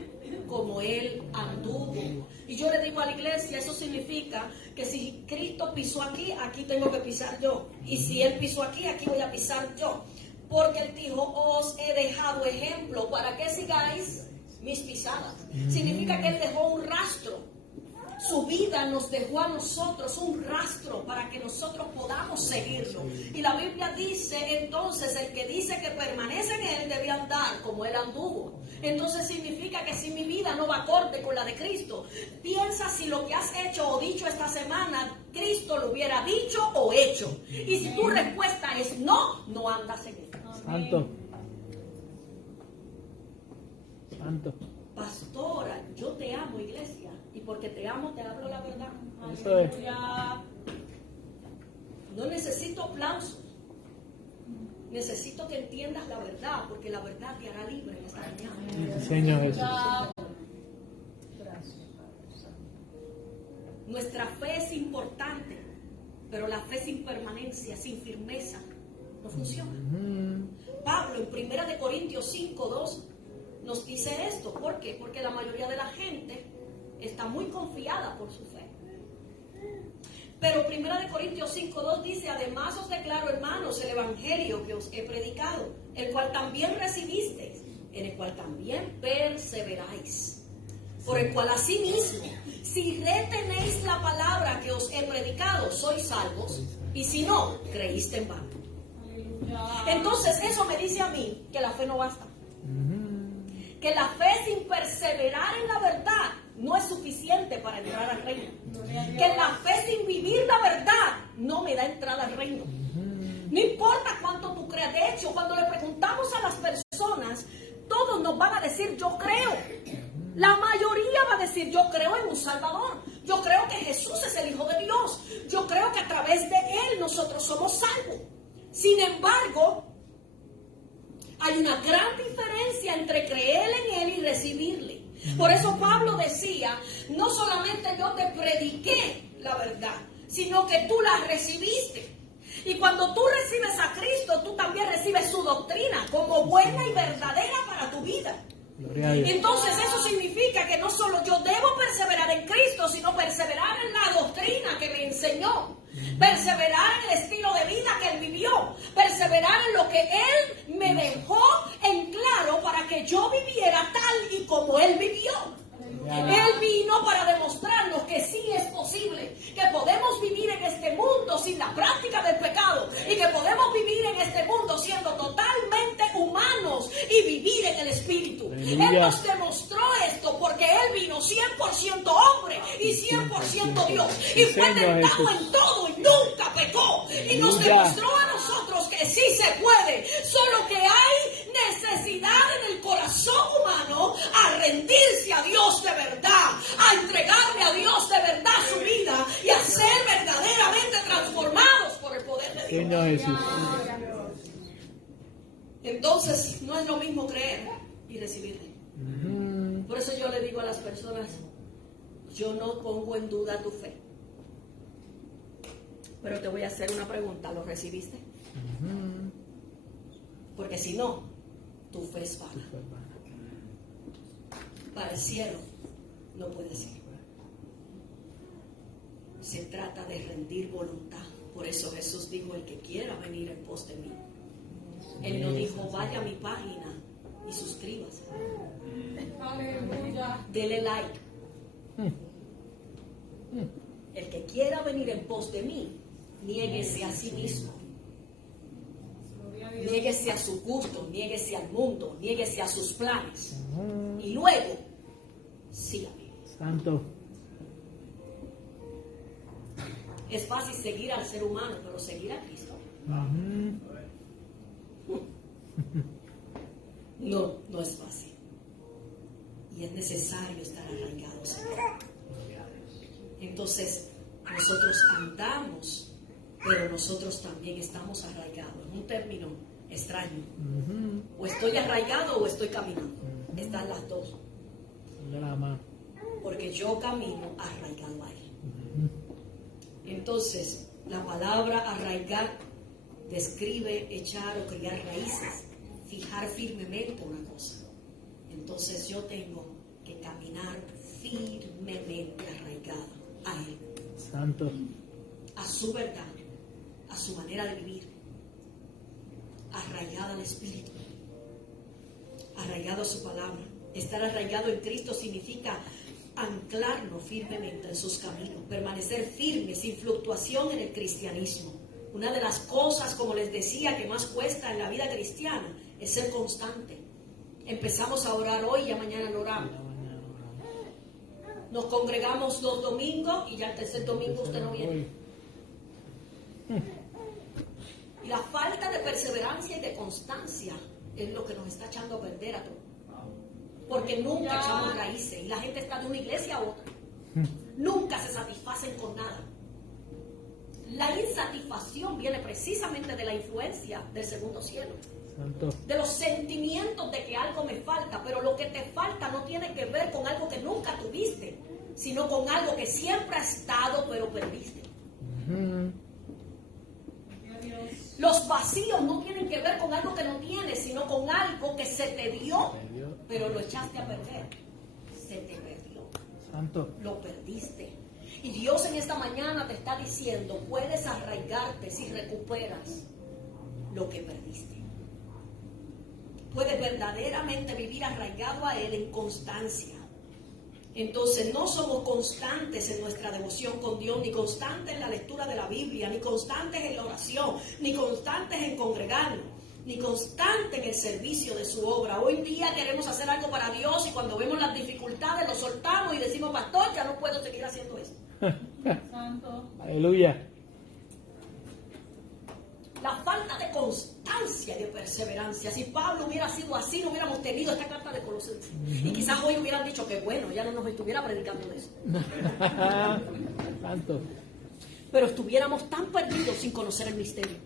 como él anduvo. Y yo le digo a la iglesia, eso significa que si Cristo pisó aquí, aquí tengo que pisar yo. Y si él pisó aquí, aquí voy a pisar yo. Porque él dijo, os he dejado ejemplo para que sigáis mis pisadas. Significa que él dejó un rastro. Su vida nos dejó a nosotros un rastro para que nosotros podamos seguirlo. Y la Biblia dice, entonces, el que dice que permanece en él debe andar como él anduvo. Entonces significa que si mi vida no va acorde con la de Cristo, piensa si lo que has hecho o dicho esta semana, Cristo lo hubiera dicho o hecho. Y si tu respuesta es no, no andas en él. Santo. Santo. Pastora, yo te amo, iglesia, y porque te amo te hablo la verdad. Eso es. Aleluya. No necesito aplausos. Necesito que entiendas la verdad, porque la verdad te hará libre en esta mañana. Sí, Señor Jesús. Aleluya. Nuestra fe es importante, pero la fe sin permanencia, sin firmeza, no funciona. Pablo en 1 de Corintios 5:2 nos dice esto. ¿Por qué? Porque la mayoría de la gente está muy confiada por su fe. Pero 1 de Corintios 5:2 dice, además os declaro, hermanos, el evangelio que os he predicado, el cual también recibisteis, en el cual también perseveráis, por el cual asimismo, si retenéis la palabra que os he predicado, sois salvos, y si no, creíste en vano. Aleluya. Entonces eso me dice a mí que la fe no basta. Que la fe sin perseverar en la verdad no es suficiente para entrar al reino. Que la fe sin vivir la verdad no me da entrada al reino. No importa cuánto tú creas. De hecho, cuando le preguntamos a las personas, todos nos van a decir yo creo. La mayoría va a decir yo creo en un Salvador. Yo creo que Jesús es el Hijo de Dios. Yo creo que a través de Él nosotros somos salvos. Sin embargo, hay una gran diferencia entre creer en Él y recibirle. Por eso Pablo decía, no solamente yo te prediqué la verdad, sino que tú la recibiste. Y cuando tú recibes a Cristo, tú también recibes su doctrina como buena y verdadera para tu vida. Gloria a Dios. Entonces eso significa que no solo yo debo perseverar en Cristo, sino perseverar en la doctrina que me enseñó, perseverar en el estilo de vida que Él vivió, perseverar en lo que Él me dejó en claro para que yo viviera tal y como Él vivió. Él vino para demostrarnos que sí es posible, que podemos vivir en este mundo sin la práctica del pecado y que podemos vivir en este mundo siendo totalmente humanos y vivir en el Espíritu. Aleluya. Él nos demostró esto porque Él vino 100% hombre y 100% Dios y fue Señor tentado Jesús. en todo y nunca pecó y nos Aleluya. demostró a nosotros que sí se puede, solo que hay necesidad en el corazón humano a rendirse a Dios de verdad, a entregarle a Dios de verdad su vida y a ser verdaderamente transformados por el poder de Dios. Señor Jesús. Entonces no es lo mismo creer y recibirle. Por eso yo le digo a las personas, Yo no pongo en duda tu fe. Pero te voy a hacer una pregunta, ¿lo recibiste? Ujú. Porque si no, tu fe es vana. Fue vana. Para el cielo no puedes ir. Se trata de rendir voluntad. Por eso Jesús dijo, el que quiera venir en pos de mí. Él no dijo, vaya a mi página y suscríbase. Aleluya. Dele like. El que quiera venir en pos de mí, niéguese a sí mismo. Gloria a Dios. Niéguese a su gusto, niéguese al mundo, niéguese a sus planes. Ujú. Y luego, sígame. Santo. Es fácil seguir al ser humano, pero seguir a Cristo, Ujú. no es fácil. Y es necesario estar arraigados en Él. Entonces, nosotros andamos, pero nosotros también estamos arraigados. Es un término extraño. Ujú. O estoy arraigado o estoy caminando. Están las dos. Drama. Porque yo camino arraigado a Él. Ujú. Entonces, la palabra arraigar describe echar o criar raíces, fijar firmemente una cosa. Entonces yo tengo que caminar firmemente arraigado a Él, Santo. a su verdad, a su manera de vivir, arraigado al Espíritu, arraigado a su palabra. Estar arraigado en Cristo significa anclarnos firmemente en sus caminos, permanecer firmes, sin fluctuación en el cristianismo. Una de las cosas, como les decía, que más cuesta en la vida cristiana es ser constante. Empezamos a orar hoy y ya mañana no oramos. Nos congregamos 2 domingos y ya el tercer domingo usted no viene. Y la falta de perseverancia y de constancia es lo que nos está echando a perder a todos. Porque nunca echamos raíces y la gente está de una iglesia a otra. Nunca se satisfacen con nada. La insatisfacción viene precisamente de la influencia del segundo cielo, Santo. de los sentimientos de que algo me falta, pero lo que te falta no tiene que ver con algo que nunca tuviste, sino con algo que siempre ha estado, pero perdiste. Ujú. Gloria a Dios. Los vacíos no tienen que ver con algo que no tienes, sino con algo que se te dio, Perdió. pero lo echaste a perder. Se te perdió, Santo. lo perdiste. Y Dios en esta mañana te está diciendo, puedes arraigarte si recuperas lo que perdiste. Puedes verdaderamente vivir arraigado a Él en constancia. Entonces no somos constantes en nuestra devoción con Dios, ni constantes en la lectura de la Biblia, ni constantes en la oración, ni constantes en congregarnos, ni constantes en el servicio de su obra. Hoy en día queremos hacer algo para Dios y cuando vemos las dificultades lo soltamos y decimos, pastor, ya no puedo seguir haciendo esto. Santo. Aleluya. La falta de constancia y de perseverancia. Si Pablo hubiera sido así, no hubiéramos tenido esta carta de Colosenses. Y quizás hoy hubieran dicho que bueno, ya no nos estuviera predicando de eso. Santo. Pero estuviéramos tan perdidos sin conocer el misterio.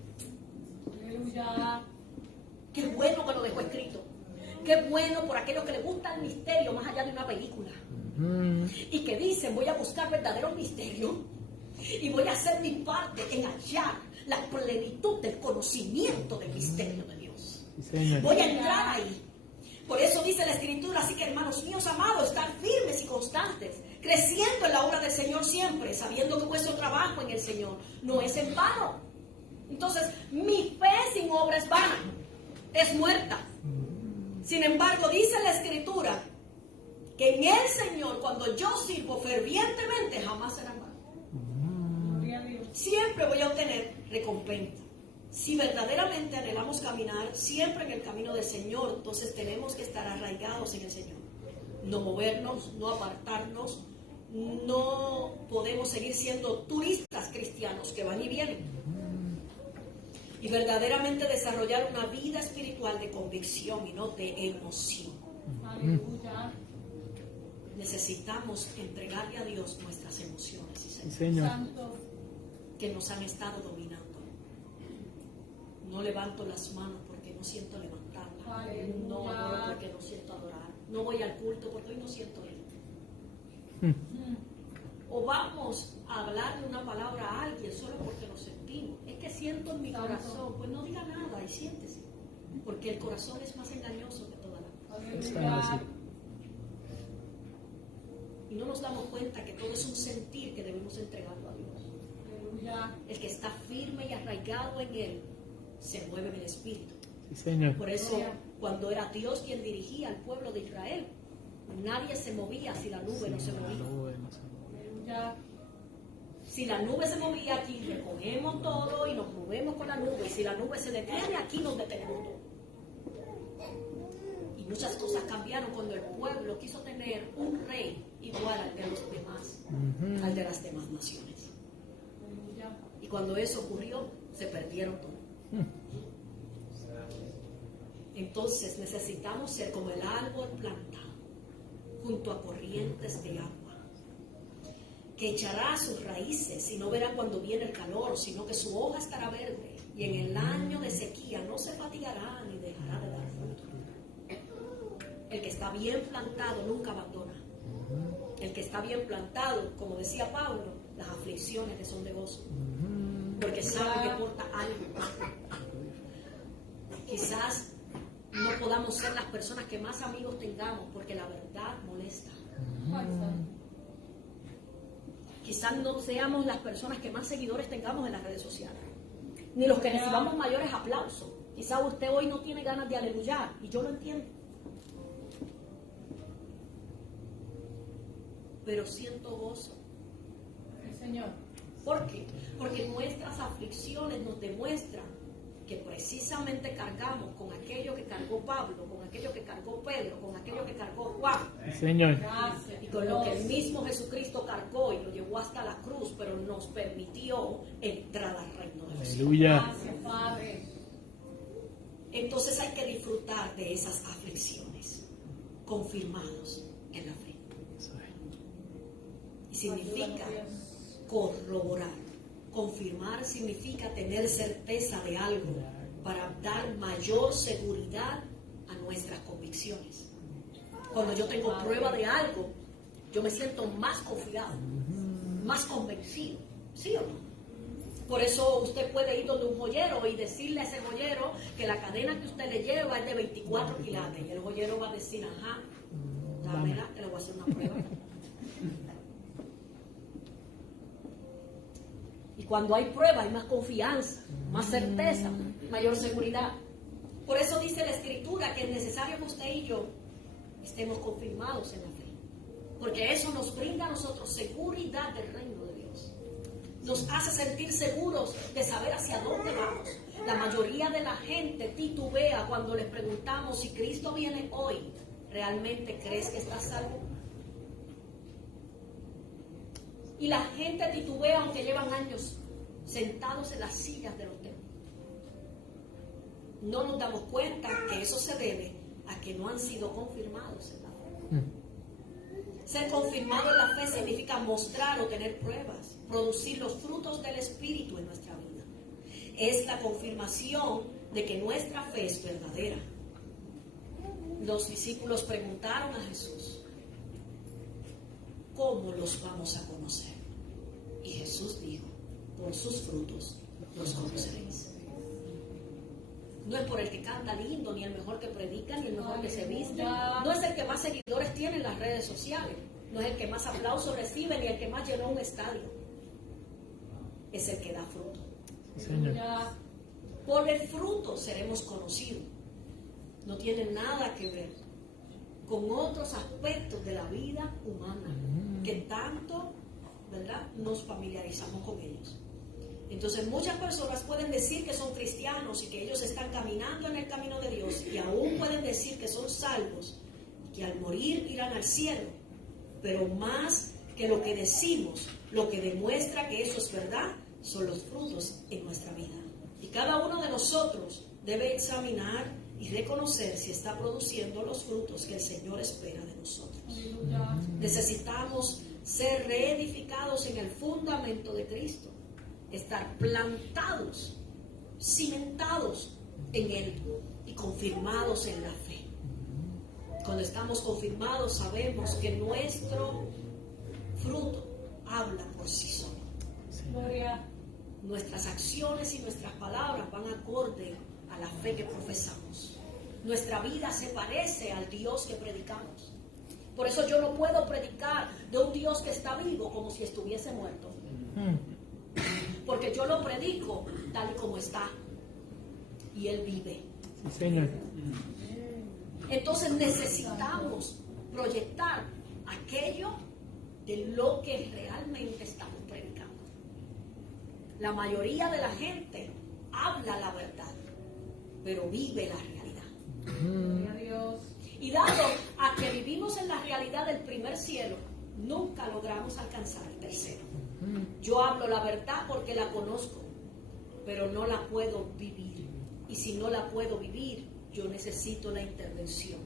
Aleluya. Qué bueno que lo dejó escrito. Qué bueno por aquellos que les gusta el misterio más allá de una película. Ujú. Y que dicen, voy a buscar verdaderos misterios y voy a hacer mi parte en hallar la plenitud del conocimiento del misterio de Dios. Sí, Señor. Voy a entrar ahí. Por eso dice la Escritura, así que hermanos míos amados, estar firmes y constantes, creciendo en la obra del Señor siempre, sabiendo que vuestro trabajo en el Señor no es en vano. Entonces, mi fe sin obra es vana, es muerta. Sin embargo, dice la Escritura que en el Señor, cuando yo sirvo fervientemente, jamás será en vano. Gloria a Dios. Siempre voy a obtener recompensa. Si verdaderamente anhelamos caminar siempre en el camino del Señor, entonces tenemos que estar arraigados en el Señor. No movernos, no apartarnos, no podemos seguir siendo turistas cristianos que van y vienen. Y verdaderamente desarrollar una vida espiritual de convicción y no de emoción. Aleluya. Necesitamos entregarle a Dios nuestras emociones y Sí, sentimientos Señor. Santo. que nos han estado dominando. No levanto las manos porque no siento levantarlas. Aleluya. No adoro porque no siento adorar. No voy al culto porque hoy no siento ir. o vamos a hablarle una palabra a alguien solo porque lo sentimos. Es que siento en mi corazón. Pues no diga nada y siéntese. Porque el corazón es más engañoso que toda la Aleluya. Y no nos damos cuenta que todo es un sentir que debemos entregarlo a Dios. Aleluya. El que está firme y arraigado en Él se mueve en el Espíritu. Sí, Señor. Por eso, cuando era Dios quien dirigía al pueblo de Israel, nadie se movía si la nube no se movía. Aleluya. Si la nube se movía aquí, recogemos todo y nos movemos con la nube. Y si la nube se detiene, aquí nos detenemos todo. Y muchas cosas cambiaron cuando el pueblo quiso tener un rey igual al de los demás, al de las demás naciones. Aleluya. Y cuando eso ocurrió, se perdieron todo. Entonces necesitamos ser como el árbol plantado junto a corrientes de agua, que echará sus raíces y no verá cuando viene el calor, sino que su hoja estará verde y en el año de sequía no se fatigará ni dejará de dar fruto. El que está bien plantado nunca abandona. El que está bien plantado, como decía Pablo, las aflicciones le son de gozo, porque sabe que porta algo. Quizás no podamos ser las personas que más amigos tengamos, porque la verdad molesta. Quizás no seamos las personas que más seguidores tengamos en las redes sociales, ni los que recibamos mayores aplausos. Quizás usted hoy no tiene ganas de aleluyar, y yo lo entiendo. Pero siento gozo. Sí, Señor. ¿Por qué? Porque nuestras aflicciones nos demuestran que precisamente cargamos con aquello que cargó Pablo, con aquello que cargó Pedro, con aquello que cargó Juan, Sí, Señor. Gracias. y con lo que el mismo Jesucristo cargó y lo llevó hasta la cruz, pero nos permitió entrar al reino de los cielos. Aleluya. Gracias, Padre. Entonces hay que disfrutar de esas aflicciones, confirmados en la fe. Y significa corroborar. Confirmar significa tener certeza de algo para dar mayor seguridad a nuestras convicciones. Cuando yo tengo prueba de algo, yo me siento más confiado, más convencido, ¿sí o no? Por eso usted puede ir donde un joyero y decirle a ese joyero que la cadena que usted le lleva es de 24 quilates. Y el joyero va a decir, ajá, dámela, que le voy a hacer una prueba. Y cuando hay prueba hay más confianza, más certeza, mayor seguridad. Por eso dice la Escritura que es necesario que usted y yo estemos confirmados en la fe. Porque eso nos brinda a nosotros seguridad del reino de Dios. Nos hace sentir seguros de saber hacia dónde vamos. La mayoría de la gente titubea cuando les preguntamos si Cristo viene hoy. ¿Realmente crees que estás salvo? Y la gente titubea aunque llevan años sentados en las sillas de los templos. No nos damos cuenta que eso se debe a que no han sido confirmados en la fe. Ser confirmado en la fe significa mostrar o tener pruebas, producir los frutos del Espíritu en nuestra vida. Es la confirmación de que nuestra fe es verdadera. Los discípulos preguntaron a Jesús, ¿cómo los vamos a conocer? Y Jesús dijo, por sus frutos los conoceréis. No es por el que canta lindo, ni el mejor que predica, ni el mejor que se viste. No es el que más seguidores tiene en las redes sociales. No es el que más aplausos recibe, ni el que más llenó un estadio. Es el que da fruto. Sí, Señor. Por el fruto seremos conocidos. No tiene nada que ver con otros aspectos de la vida humana que tanto, ¿verdad?, nos familiarizamos con ellos. Entonces muchas personas pueden decir que son cristianos y que ellos están caminando en el camino de Dios y aún pueden decir que son salvos y que al morir irán al cielo, pero más que lo que decimos, lo que demuestra que eso es verdad son los frutos en nuestra vida. Y cada uno de nosotros debe examinar y reconocer si está produciendo los frutos que el Señor espera de nosotros. Necesitamos ser reedificados en el fundamento de Cristo, estar plantados, cimentados en Él y confirmados en la fe. Cuando estamos confirmados sabemos que nuestro fruto habla por sí solo. Gloria. Nuestras acciones y nuestras palabras van acorde a la fe que profesamos. Nuestra vida se parece al Dios que predicamos. Por eso yo no puedo predicar de un Dios que está vivo como si estuviese muerto. Porque yo lo predico tal y como está. Y Él vive. Sí, Señor. Entonces necesitamos proyectar aquello de lo que realmente estamos predicando. La mayoría de la gente habla la verdad, pero vive la realidad. Gloria a Dios. Y dado a que vivimos en la realidad del primer cielo, nunca logramos alcanzar el tercero. Yo hablo la verdad porque la conozco, pero no la puedo vivir. Y si no la puedo vivir, yo necesito la intervención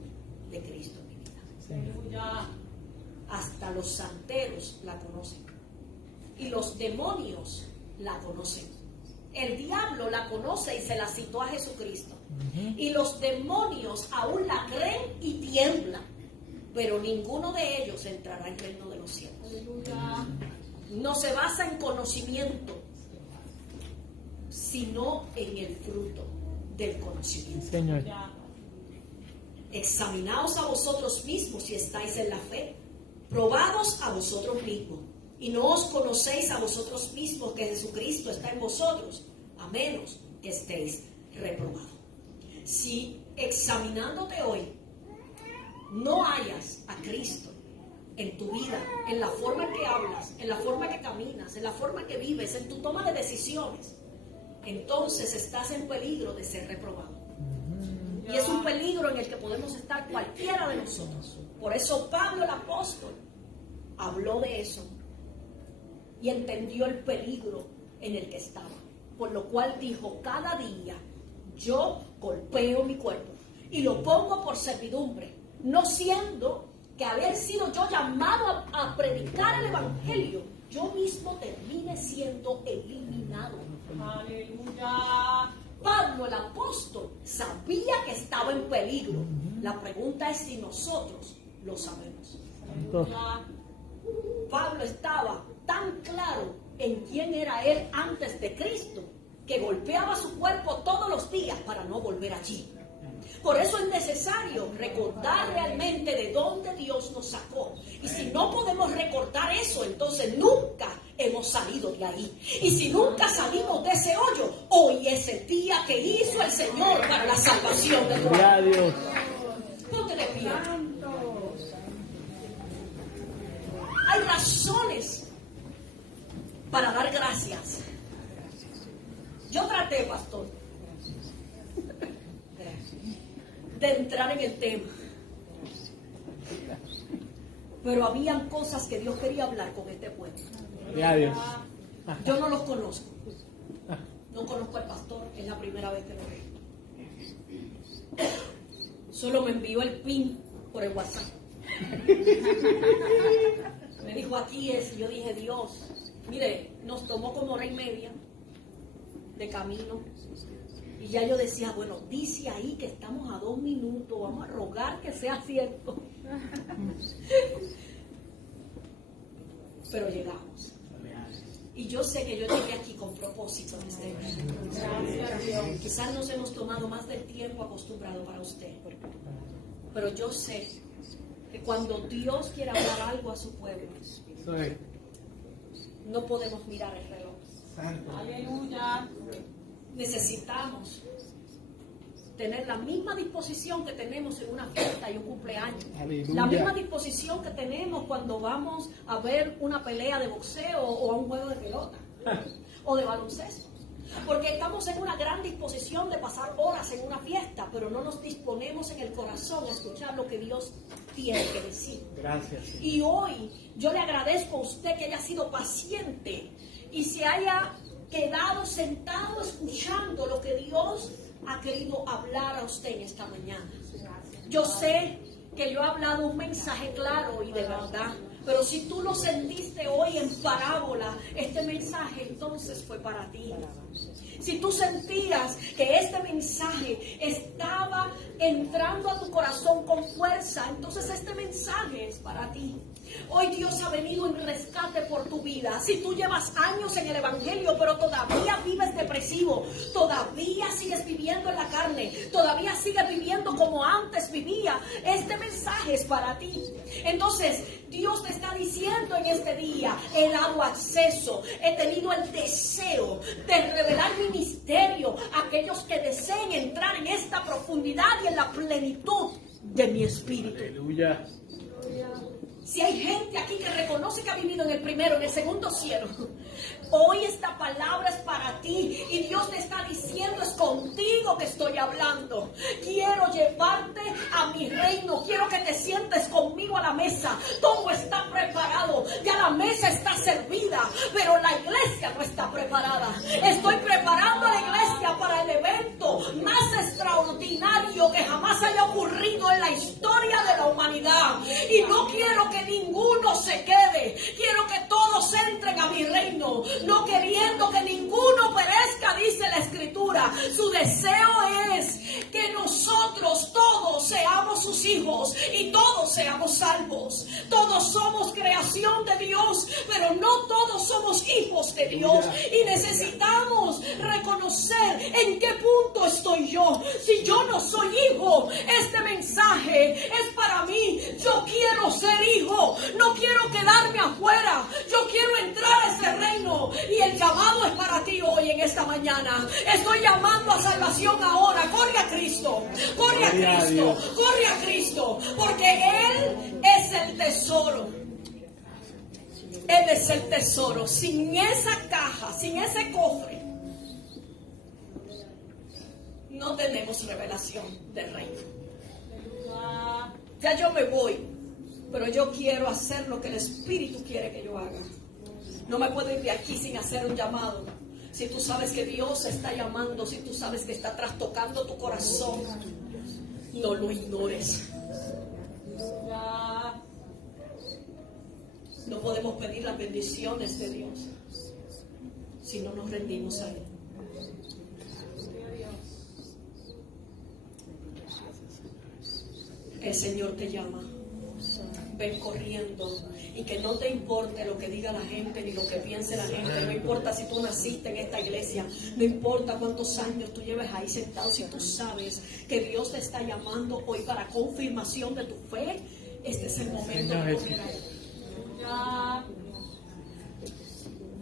de Cristo en mi vida. Aleluya. Hasta los santeros la conocen. Y los demonios la conocen. El diablo la conoce y se la citó a Jesucristo. Y los demonios aún la creen y tiemblan. Pero ninguno de ellos entrará al reino de los cielos. Aleluya. No se basa en conocimiento, sino en el fruto del conocimiento. Señor. Ya. Examinaos a vosotros mismos si estáis en la fe. Probados a vosotros mismos. Y no os conocéis a vosotros mismos que Jesucristo está en vosotros, a menos que estéis reprobados. Si examinándote hoy no hayas a Cristo en tu vida, en la forma en que hablas, en la forma que caminas, en la forma que vives, en tu toma de decisiones, entonces estás en peligro de ser reprobado. Y es un peligro en el que podemos estar cualquiera de nosotros. Por eso Pablo el apóstol habló de eso y entendió el peligro en el que estaba. Por lo cual dijo, cada día yo golpeo mi cuerpo y lo pongo por servidumbre, no siendo que haber sido yo llamado a predicar el evangelio, yo mismo termine siendo eliminado. Aleluya. Pablo el apóstol sabía que estaba en peligro. La pregunta es si nosotros lo sabemos. Aleluya. Pablo estaba tan claro en quién era él antes de Cristo que golpeaba su cuerpo todos los días para no volver allí. Por eso es necesario recordar realmente de dónde Dios nos sacó. Y si no podemos recordar eso, entonces nunca hemos salido de ahí. Y si nunca salimos de ese hoyo, hoy es el día que hizo el Señor para la salvación de tu Gloria a alma. Dios. Ponte de pie. Hay razones para dar gracias. Yo traté, pastor, de entrar en el tema, pero habían cosas que Dios quería hablar con este pueblo. Gloria a Dios. Yo no los conozco, no conozco al pastor, es la primera vez que lo veo. Solo me envió el pin por el WhatsApp. Me dijo, aquí es, y yo dije, Dios, mire, nos tomó como hora y media de camino. Y ya yo decía, bueno, dice ahí que estamos a 2 minutos, vamos a rogar que sea cierto. Pero llegamos. Y yo sé que yo llegué aquí con propósito desde hoy. Quizás nos hemos tomado más del tiempo acostumbrado para usted. Pero yo sé que cuando Dios quiere hablar algo a su pueblo, Soy no podemos mirar el reloj. santo. Aleluya. Necesitamos tener la misma disposición que tenemos en una fiesta y un cumpleaños. Aleluya. La misma disposición que tenemos cuando vamos a ver una pelea de boxeo o a un juego de pelota o de baloncesto. Porque estamos en una gran disposición de pasar horas en una fiesta, pero no nos disponemos en el corazón a escuchar lo que Dios tiene que decir. Gracias, Señor. Y hoy yo le agradezco a usted que haya sido paciente y se haya quedado sentado escuchando lo que Dios ha querido hablar a usted en esta mañana. Yo sé que yo he hablado un mensaje claro y de verdad, pero si tú lo sentiste hoy en parábola, este mensaje entonces fue para ti. Si tú sentías que este mensaje estaba entrando a tu corazón con fuerza, entonces este mensaje es para ti. Hoy Dios ha venido en rescate por tu vida. Si tú llevas años en el Evangelio, pero todavía vives depresivo, todavía sigues viviendo en la carne, todavía sigues viviendo como antes vivía, este mensaje es para ti. Entonces, Dios te está diciendo en este día, he dado acceso, he tenido el deseo de revelar mi misterio a aquellos que deseen entrar en esta profundidad y en la plenitud de mi espíritu. Aleluya. Si hay gente aquí que reconoce que ha vivido en el primero, en el segundo cielo, hoy esta palabra es para ti y Dios te está diciendo, es contigo que estoy hablando. Quiero llevarte a mi reino, quiero que te sientes conmigo a la mesa. Todo está preparado, ya la mesa está servida, pero la iglesia no está preparada. Estoy preparando a la iglesia para el evento más extraordinario que jamás haya ocurrido en la historia de la humanidad. Y no quiero que ninguno se quede, quiero que todos entren a mi reino, no queriendo que ninguno perezca, dice la Escritura. Su deseo es que nosotros todos seamos sus hijos y todos seamos salvos. Todos somos creación de Dios, pero no todos somos hijos de Dios, y necesitamos reconocer en qué punto estoy yo. Si yo no soy hijo, este mensaje es para mí. Yo quiero ser hijo, no quiero quedarme afuera, yo quiero entrar a ese reino, y el llamado es para ti hoy en esta mañana. Estoy llamando a salvación ahora. Corre a Cristo, corre a Cristo, corre a Cristo, porque Él es el tesoro. Él es el tesoro. Sin esa caja, sin ese cofre, no tenemos revelación del reino. Ya yo me voy, pero yo quiero hacer lo que el Espíritu quiere que yo haga. No me puedo ir de aquí sin hacer un llamado. Si tú sabes que Dios está llamando, si tú sabes que está trastocando tu corazón, no lo ignores. No podemos pedir las bendiciones de Dios si no nos rendimos a Él. El Señor te llama. Ven corriendo, y que no te importe lo que diga la gente ni lo que piense la gente. No importa si tú naciste en esta iglesia, no importa cuántos años tú lleves ahí sentado. Si tú sabes que Dios te está llamando hoy para confirmación de tu fe, este es el momento de correr a Él.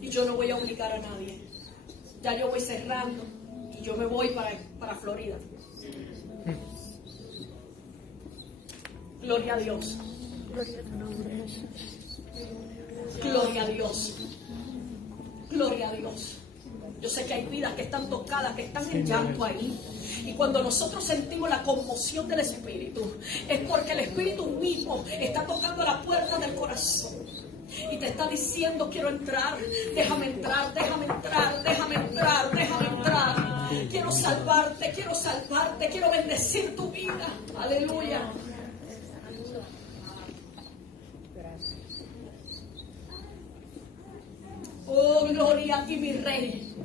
Y yo no voy a obligar a nadie. Ya yo voy cerrando y yo me voy para Florida. Gloria a Dios. Gloria a Dios. Gloria a Dios. Yo sé que hay vidas que están tocadas, que están en llanto ahí. Y cuando nosotros sentimos la conmoción del Espíritu, es porque el Espíritu mismo está tocando la puerta del corazón y te está diciendo, quiero entrar, déjame entrar, déjame entrar, déjame entrar, déjame entrar. Quiero salvarte, quiero bendecir tu vida. Aleluya. Oh, gloria a ti, mi Rey.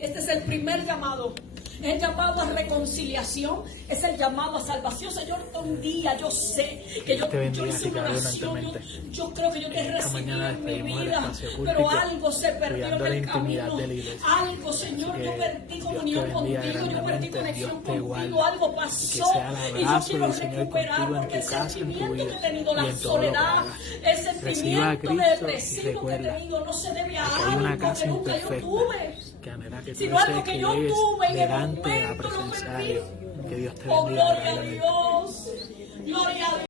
Este es el primer llamado. Es el llamado a reconciliación, es el llamado a salvación. Señor, un día yo sé que yo hice una oración, yo creo que yo te recibí en mi vida, pero algo se perdió en el camino. Algo, Señor, yo perdí comunión contigo, yo perdí conexión contigo, algo pasó y yo quiero recuperar, porque el sentimiento que he tenido, la soledad, el sentimiento de depresivo que he tenido no se debe a algo que nunca yo tuve, sino algo que yo tuve y de la presencia. Que Dios te bendiga. Oh, gloria a Dios. Gloria a